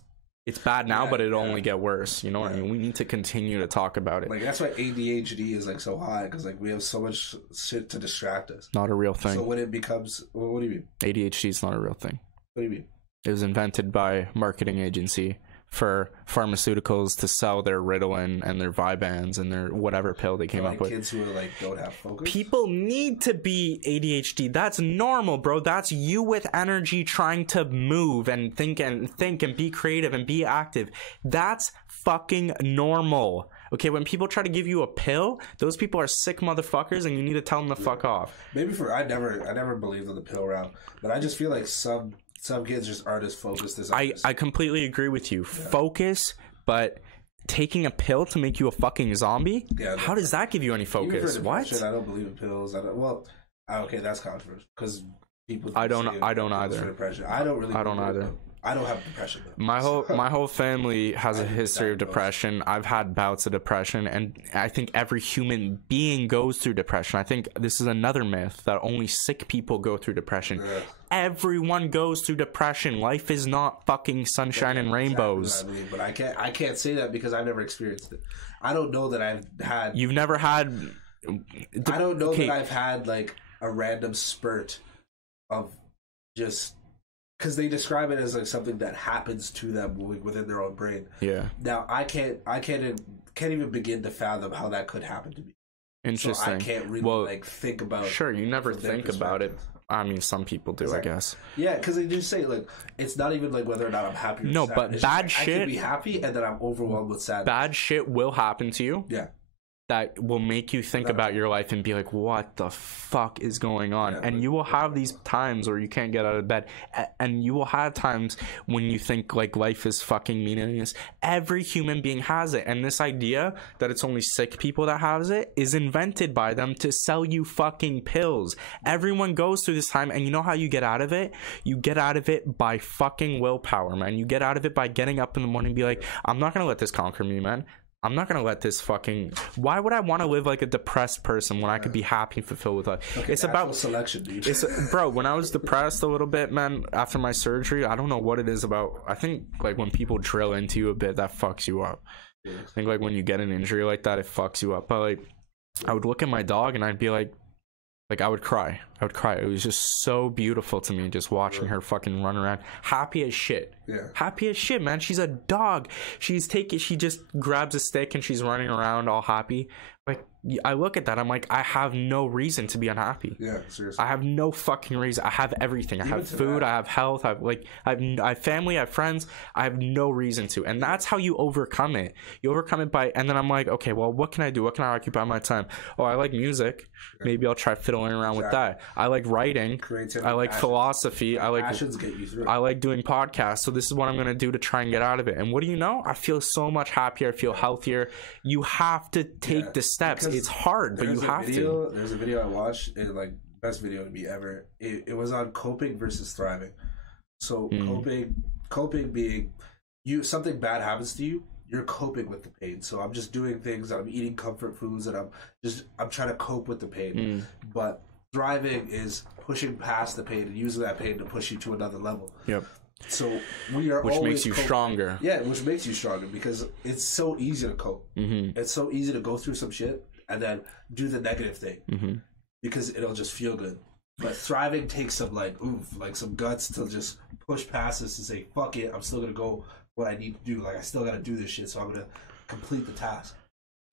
bad now, but it'll only get worse. You know what I mean? We need to continue to talk about it. Like that's why ADHD is like so high because like we have so much shit to distract us. Not a real thing. So when it becomes, what do you mean? ADHD is not a real thing. What do you mean? It was invented by marketing agency for pharmaceuticals to sell their Ritalin and their Vyvanse and their whatever pill they came up with. Kids who are like don't have focus. People need to be ADHD. That's normal, bro. That's you with energy trying to move and think and be creative and be active. That's fucking normal. Okay, when people try to give you a pill, those people are sick motherfuckers, and you need to tell them to fuck off. Maybe I never believed in the pill route, but I just feel like some kids just aren't as focused as others. I completely agree with you. Yeah. Focus, but taking a pill to make you a fucking zombie? Yeah, how does that give you any focus? What? I don't believe in pills. Okay, that's controversial because people. I don't either. Depression. I don't either. I don't have depression though. My whole family has a history of depression. I've had bouts of depression, and I think every human being goes through depression. I think this is another myth that only sick people go through depression. Yeah. Everyone goes through depression. Life is not fucking sunshine and rainbows. Exactly what I mean, but I can't say that because I've never experienced it. I don't know that I've had. You've never had. I don't know that I've had like a random spurt of just. Because they describe it as like something that happens to them within their own brain. Yeah. Now I can't even begin to fathom how that could happen to me. Interesting. So I can't really like think about. Sure, you never think about it. I mean, some people do, I guess. Yeah, because they just say like it's not even like whether or not I'm happy. Or sad. But it's bad like, shit. I can be happy, and then I'm overwhelmed with sadness. Bad shit will happen to you. Yeah. That will make you think about your life and be like, what the fuck is going on? And you will have these times where you can't get out of bed. And you will have times when you think like life is fucking meaningless. Every human being has it. And this idea that it's only sick people that has it is invented by them to sell you fucking pills. Everyone goes through this time. And you know how you get out of it? You get out of it by fucking willpower, man. You get out of it by getting up in the morning and be like, I'm not going to let this conquer me, man. I'm not gonna let this fucking. Why would I want to live like a depressed person when I could be happy and fulfilled with life? Okay, it's about selection, dude. Bro, when I was depressed a little bit, man, after my surgery, I don't know what it is about. I think like when people drill into you a bit, that fucks you up. I think like when you get an injury like that, it fucks you up. But like, I would look at my dog and I'd be like I would cry. It was just so beautiful to me just watching her fucking run around. Happy as shit. Yeah. Happy as shit, man. She's a dog. She just grabs a stick and she's running around all happy. Like, I look at that, I'm like, I have no reason to be unhappy. Yeah, seriously. I have no fucking reason. I have everything. I have food, I have health, I have family, I have friends. I have no reason to. And that's how you overcome it. You overcome it by, and then I'm like, okay, well, what can I do? What can I occupy my time? Oh, I like music. Maybe I'll try fiddling around with that. I like writing. Creativity, I like philosophy. I like passions get you through. I like doing podcasts. So this is what I'm going to do to try and get out of it. And what do you know? I feel so much happier. I feel healthier. You have to take the steps. It's hard, but you have to. There's a video I watched, and like best video to me ever. It was on coping versus thriving. So coping being something bad happens to you, you're coping with the pain. So I'm just doing things. I'm eating comfort foods, and I'm trying to cope with the pain. But thriving is pushing past the pain and using that pain to push you to another level. Yep. So we are which always makes you coping. Stronger. Yeah, which makes you stronger because it's so easy to cope. It's so easy to go through some shit and then do the negative thing because it'll just feel good. But thriving takes some like some guts to just push past this and say, fuck it, I'm still gonna go what I need to do. Like I still gotta do this shit, so I'm gonna complete the task.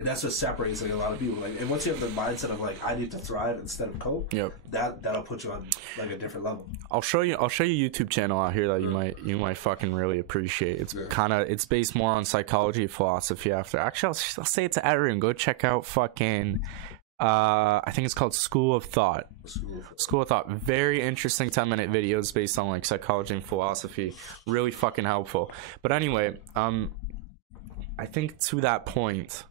And that's what separates like a lot of people. Like, and once you have the mindset of like I need to thrive instead of cope, that'll put you on like a different level. I'll show you YouTube channel out here that you might fucking really appreciate. It's it's based more on psychology, philosophy. I'll say it to everyone. Go check out fucking. I think it's called School of Thought. School of Thought. Very interesting 10-minute videos based on like psychology and philosophy. Really fucking helpful. But anyway, I think to that point.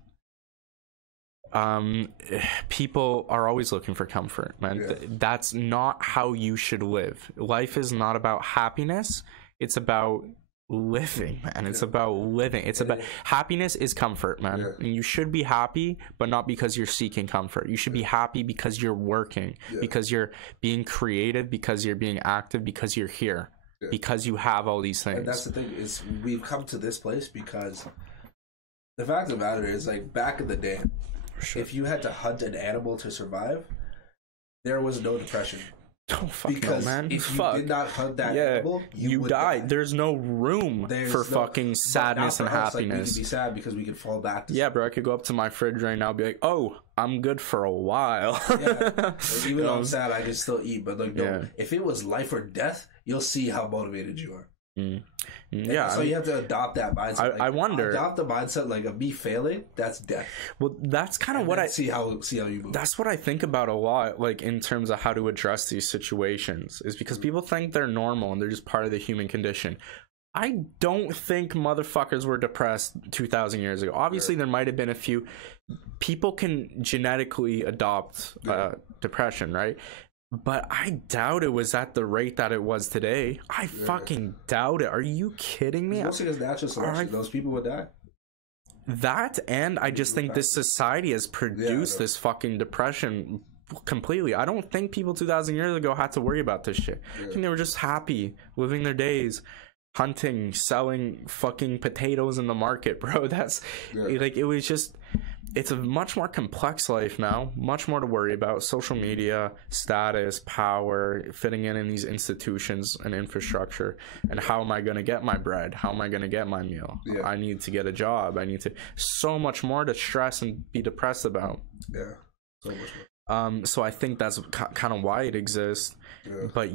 People are always looking for comfort, man. That's not how you should live. Life is not about happiness. It's about living, man. It's about living. It's about happiness is comfort, man. And you should be happy, but not because you're seeking comfort. You should be happy because you're working, because you're being creative, because you're being active, because you're here, because you have all these things. And that's the thing is we've come to this place because the fact of the matter is like back in the day. Sure. If you had to hunt an animal to survive, there was no depression. Oh, fuck because no, man. If you did not hunt that animal, you would die. Die. There's no room for fucking sadness and happiness. Like, we could be sad because we could fall back to bro, I could go up to my fridge right now and be like, oh, I'm good for a while. Like, even though I'm sad, I can still eat. But like, no, if it was life or death, you'll see how motivated you are. So you have to adopt that mindset. I wonder. Adopt the mindset like of me failing. That's death. Well, that's kind of what I see how you move. That's what I think about a lot, like in terms of how to address these situations, is because people think they're normal and they're just part of the human condition. I don't think motherfuckers were depressed 2,000 years ago. Obviously, there might have been a few. People can genetically adopt depression, right? But I doubt it was at the rate that it was today. I fucking doubt it. Are you kidding me? Mostly as natural selection. Those people would die. That, and I just think this society has produced this fucking depression completely. I don't think people 2,000 years ago had to worry about this shit. I think they were just happy, living their days, hunting, selling fucking potatoes in the market, bro. That's like, it was just... It's a much more complex life now, much more to worry about. Social media, status, power, fitting in these institutions and infrastructure. And how am I going to get my bread? How am I going to get my meal? I need to get a job. I need to... So much more to stress and be depressed about. Yeah. So much more. So I think that's kind of why it exists. Yeah. But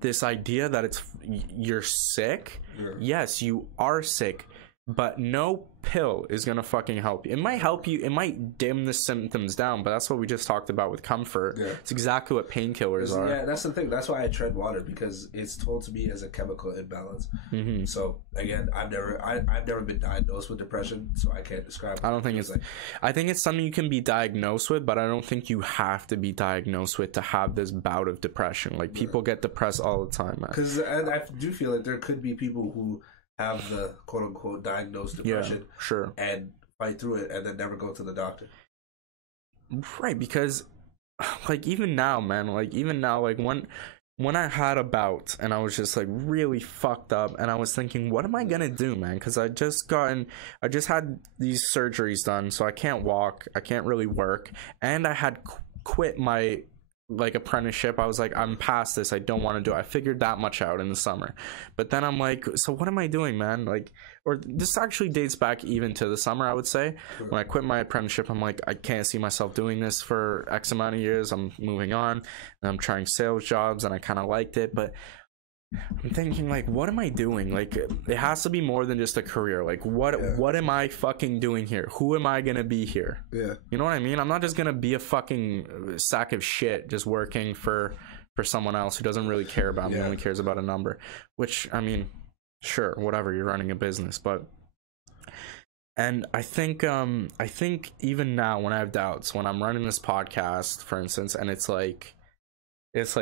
this idea that you're sick. Yeah. Yes, you are sick. But no pill is gonna fucking help you. It might help you. It might dim the symptoms down, but that's what we just talked about with comfort. Yeah. It's exactly what painkillers are. Yeah, that's the thing. That's why I tread water, because it's told to me as a chemical imbalance. Mm-hmm. So again, I've never been diagnosed with depression, so I can't describe. I don't think it's. Like. I think it's something you can be diagnosed with, but I don't think you have to be diagnosed with to have this bout of depression. Like people get depressed all the time, man. Because I do feel like there could be people who have the quote-unquote diagnosed depression, sure, and fight through it and then never go to the doctor. Right, because like even now, man, like when I had a bout and I was just like really fucked up and I was thinking, what am I gonna do, man? Because I just had these surgeries done, so I can't walk, I can't really work, and I had quit my apprenticeship. I was like, I'm past this, I don't want to do it. I figured that much out in the summer, but then I'm like, so what am I doing, man? Like, or this actually dates back even to the summer, I would say. When I quit my apprenticeship, I'm like, I can't see myself doing this for X amount of years. I'm moving on and I'm trying sales jobs and I kind of liked it, but I'm thinking, like, what am I doing? Like, it has to be more than just a career. Like, what am I fucking doing here? Who am I gonna be here? Yeah, you know what I mean? I'm not just gonna be a fucking sack of shit just working for someone else who doesn't really care about me, only cares about a number. Which, I mean, sure, whatever, you're running a business, but and I think even now when I have doubts, when I'm running this podcast, for instance, and it's like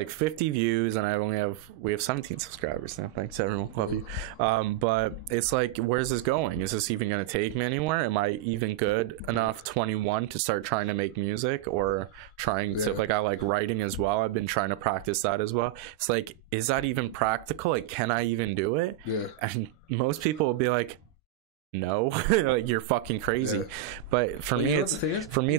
50 views and we have 17 subscribers now. Thanks everyone, love you. But it's like, where's this going? Is this even gonna take me anywhere? Am I even good enough 21 to start trying to make music or trying to I like writing as well. I've been trying to practice that as well. It's like, is that even practical? Like, can I even do it? Yeah. And most people will be like, no, like, you're fucking crazy. Yeah. But for me, it's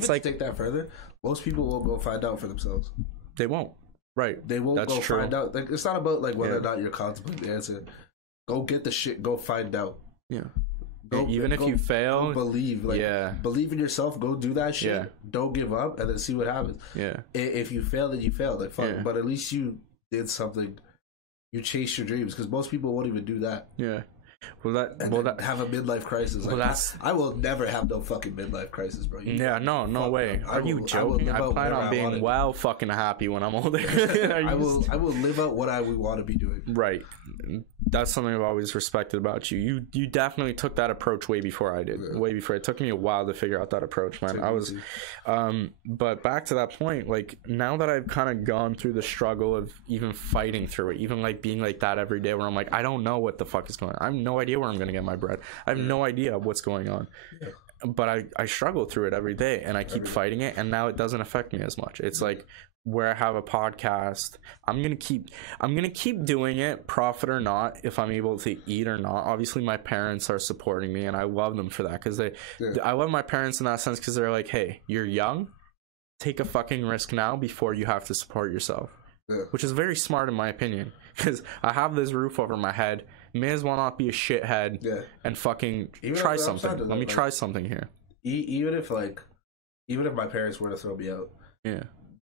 like, take that further. Most people will go find out for themselves. They won't. Right. They won't go find out. Like, it's not about like whether or not you're contemplating the answer. Go get the shit. Go find out. Yeah. Even if you fail, believe. Like, believe in yourself. Go do that shit. Yeah. Don't give up, and then see what happens. Yeah. If you fail, then you failed. Like, fuck. Yeah. But at least you did something. You chased your dreams, because most people won't even do that. Yeah. That have a midlife crisis. Like, I will never have no fucking midlife crisis, bro. No way. Are you joking? I plan on being fucking happy when I'm older. I will live out what I would want to be doing. Right. That's something I've always respected about you. You definitely took that approach way before I did. Yeah. Way before. It took me a while to figure out that approach, man. I was but back to that point, like, now that I've kind of gone through the struggle of even fighting through it, even like being like that every day where I'm like, I don't know what the fuck is going on. I have no idea where I'm going to get my bread. I have no idea what's going on. Yeah. But I struggle through it every day and I keep fighting it, and now it doesn't affect me as much. It's like, where I have a podcast, I'm gonna keep doing it, profit or not, if I'm able to eat or not. Obviously my parents are supporting me and I love them for that, because I love my parents in that sense, because they're like, hey, you're young, take a fucking risk now before you have to support yourself. Which is very smart in my opinion, because I have this roof over my head, may as well not be a shithead and fucking try something. Let me try something here. Even if my parents were to throw me out,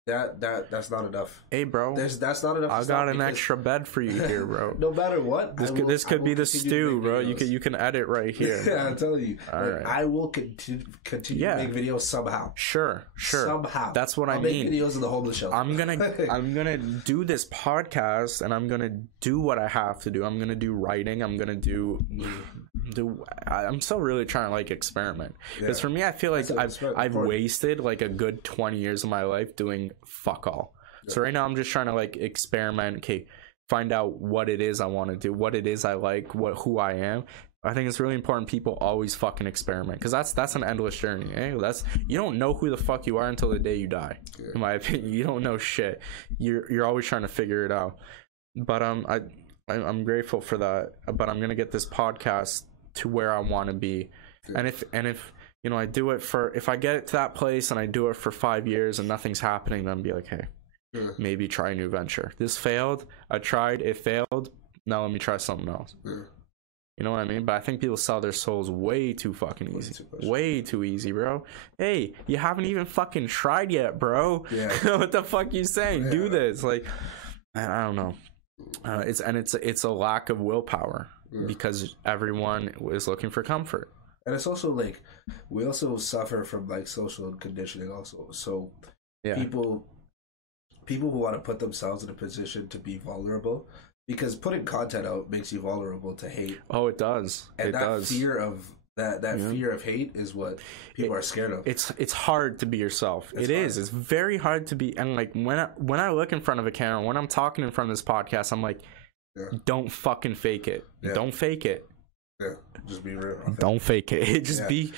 that's not enough. Hey, bro, that's not enough. I got an extra bed for you here, bro. No matter what, this could be the stew, bro. You can edit right here. Yeah, I'm telling you. All right. I will continue to make videos somehow. Sure. Somehow. That's what I mean. Make videos in the homeless shelter. I'm gonna do this podcast, and I'm gonna do what I have to do. I'm gonna do writing. I'm gonna do. I'm still really trying to like experiment, because for me, I feel like I've wasted like a good 20 years of my life doing fuck all. So right now I'm just trying to like experiment. Okay, find out what it is I want to do, what it is I like, who I am. I think it's really important people always fucking experiment, because that's an endless journey. You don't know who the fuck you are until the day you die. In my opinion, you don't know shit. You're always trying to figure it out. But I'm grateful for that. But I'm gonna get this podcast to where I want to be, and if you know, I do it if I get it to that place and I do it for 5 years and nothing's happening, then I'll be like, hey, maybe try a new venture. This failed. I tried. It failed. Now let me try something else. You know what I mean? But I think people sell their souls way too fucking easy. Way too easy, bro. Hey, you haven't even fucking tried yet, bro. Yeah. What the fuck you saying? Yeah. Do this. Like, I don't know. It's a lack of willpower because everyone is looking for comfort. And it's also like we also suffer from like social conditioning also. So people who want to put themselves in a position to be vulnerable, because putting content out makes you vulnerable to hate. Oh, it does. And fear of fear of hate is what people are scared of. It's hard to be yourself. It's very hard to be. And like when I look in front of a camera, when I'm talking in front of this podcast, I'm like, don't fucking fake it. Don't fake it. Yeah, just be real. Don't fake it. Just be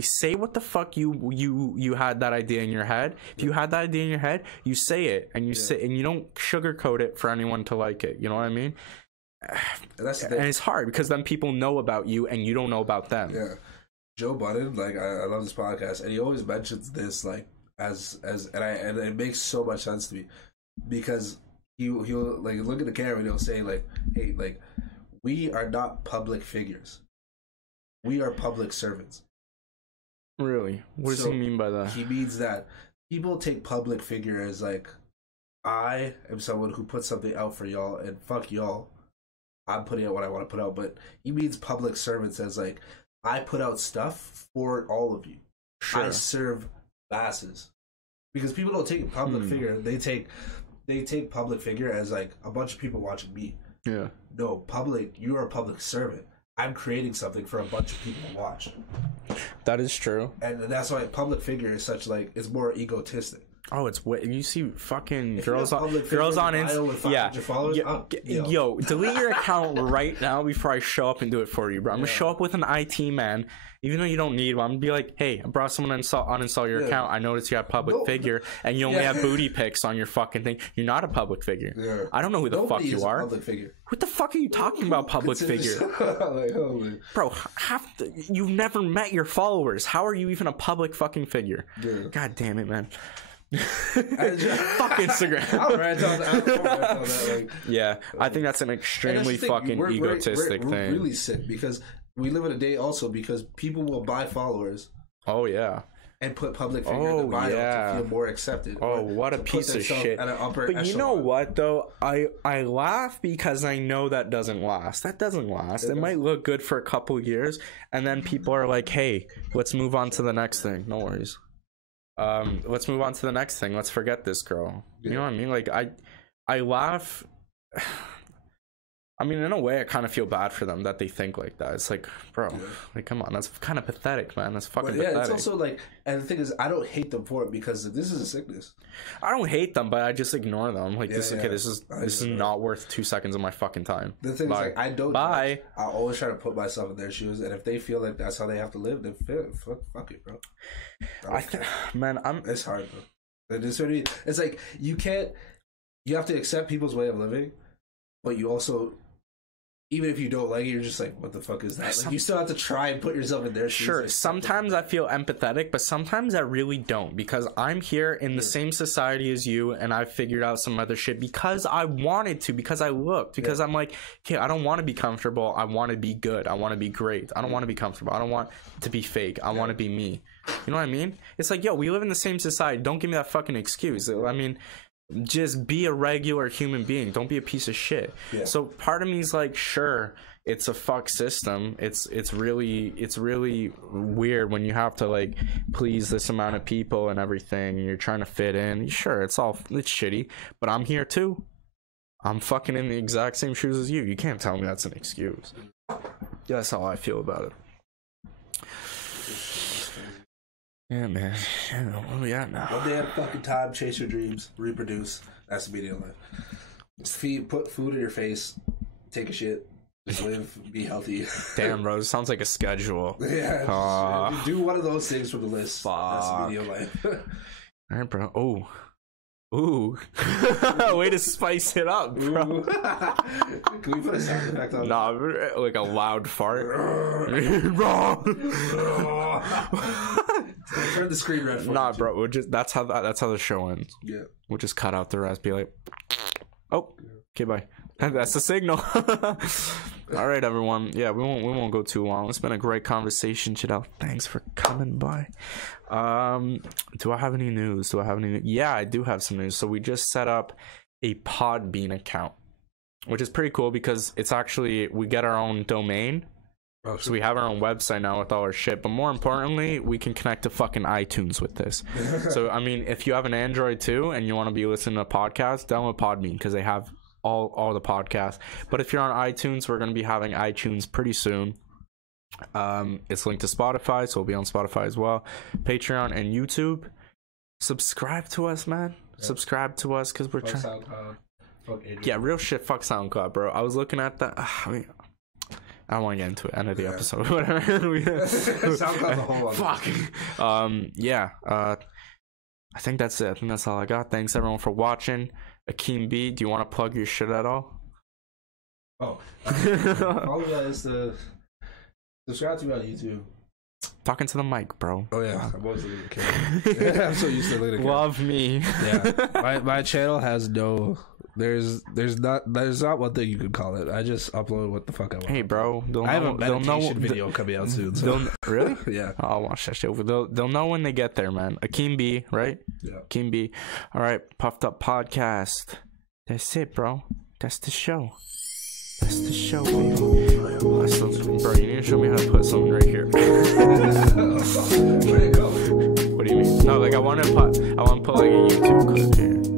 say what the fuck you had that idea in your head. If you had that idea in your head, you say it, and you say, and you don't sugarcoat it for anyone to like it. You know what I mean? And it's hard because then people know about you and you don't know about them. Yeah, Joe Budden, like I love this podcast, and he always mentions this like as and it makes so much sense to me, because he'll like look at the camera and he'll say like, hey, like, we are not public figures. We are public servants. Really? What does he mean by that? He means that people take public figure as like, I am someone who puts something out for y'all, and fuck y'all, I'm putting out what I want to put out. But he means public servants as like, I put out stuff for all of you. Sure. I serve masses. Because people don't take public figure. They take public figure as like a bunch of people watching me. Yeah. No, you are a public servant. I'm creating something for a bunch of people to watch. That is true. And that's why public figure is such like, it's more egotistic. Oh, it's what you see fucking girls on Instagram. Yo, delete your account right now before I show up and do it for you, bro. I'm gonna show up with an IT man, even though you don't need one. I'm gonna be like, hey, I brought someone to uninstall your account. I noticed you have public figure and you only have booty pics on your fucking thing. You're not a public figure. Yeah. I don't know who the fuck you are. Public figure. What the fuck are you talking about, public figure? Bro, you've never met your followers. How are you even a public fucking figure? Yeah. God damn it, man. Fuck Instagram. I'll rant on that. Yeah, I think that's an extremely fucking egotistic thing. We're really sick because we live in a day also because people will buy followers. Oh yeah. And put public figure in the bio to feel more accepted. Oh, what a piece of shit. But you know what though? I laugh because I know that doesn't last. That doesn't last. It might look good for a couple years, and then people are like, hey, let's move on to the next thing. No worries. Let's move on to the next thing. Let's forget this girl. You know what I mean? Like I laugh. I mean, in a way, I kind of feel bad for them that they think like that. It's like, bro, like, come on, that's kind of pathetic, man. That's fucking pathetic. It's also like, and the thing is, I don't hate them for it because this is a sickness. I don't hate them, but I just ignore them. Like, this is not worth 2 seconds of my fucking time. The thing is, like, I don't. Bye. I always try to put myself in their shoes, and if they feel like that's how they have to live, then fuck it, bro. It's hard, bro. It's like you have to accept people's way of living, but you also. Even if you don't like it, you're just like, what the fuck is that? Like, you still have to try and put yourself in their shoes. Sure, sometimes I feel empathetic, but sometimes I really don't. Because I'm here in the same society as you, and I've figured out some other shit because I wanted to, because I looked. Because I'm like, okay, I don't want to be comfortable. I want to be good. I want to be great. I don't want to be comfortable. I don't want to be fake. I want to be me. You know what I mean? It's like, yo, we live in the same society. Don't give me that fucking excuse. I mean... just be a regular human being. Don't be a piece of shit. So part of me is like, sure, it's a fuck system. It's really weird when you have to like please this amount of people and everything, and you're trying to fit in. Sure, it's shitty, but I'm here too. I'm fucking in the exact same shoes as you. You can't tell me that's an excuse. Yeah, that's how I feel about it. Yeah, man. I don't know where we at now. One day at a fucking time, chase your dreams, reproduce. That's the meaning of life. Just put food in your face, take a shit, just live, be healthy. Damn, bro, this sounds like a schedule. Yeah, just do one of those things from the list. Fuck. That's the meaning of life. All right, bro. Ooh. Way to spice it up, bro. Can we put a sound effect on? Nah, like a loud fart. Turn the screen red for Nah, bro. We'll just that's how the show ends. Yeah. We'll just cut out the rest. Be like, oh, okay, bye. That's the signal. All right, everyone. Yeah, we won't go too long. It's been a great conversation, Jadale. Thanks for coming by. Do I have any news? Yeah, I do have some news. So we just set up a Podbean account, which is pretty cool because it's actually, we get our own domain. Oh, so we have our own website now with all our shit, but more importantly, we can connect to fucking iTunes with this. So I mean, if you have an Android too and you want to be listening to podcasts, download Podbean because they have all the podcasts. But if you're on iTunes, we're going to be having iTunes pretty soon. It's linked to Spotify, so we'll be on Spotify as well, Patreon and YouTube. Subscribe to us, man. Yep. Subscribe to us because we're trying. Yeah, real shit. Fuck SoundCloud, bro. I was looking at that. I mean, I don't want to get into it. End of the episode. Whatever. SoundCloud's a whole other. Fuck. I think that's it. I think that's all I got. Thanks everyone for watching. AkeemB, do you want to plug your shit at all? Oh, all of that is to subscribe to me on YouTube. Talking to the mic, bro. Oh yeah, I'm always looking at the camera. I'm so used to looking at the camera. Love me. Yeah, my channel has no. There's not one thing you could call it. I just upload what the fuck I want. Hey, bro, I have a meditation video coming out soon. So. Really? Yeah. I'll watch that shit. They'll know when they get there, man. AkeemB, right? Yeah. AkeemB. All right, Puffed Up Podcast. That's it, bro. That's the show. That's the show, baby. Bro, you need to show me how to put something right here. Where'd it go? What do you mean? No, like I want to put like a YouTube clip here.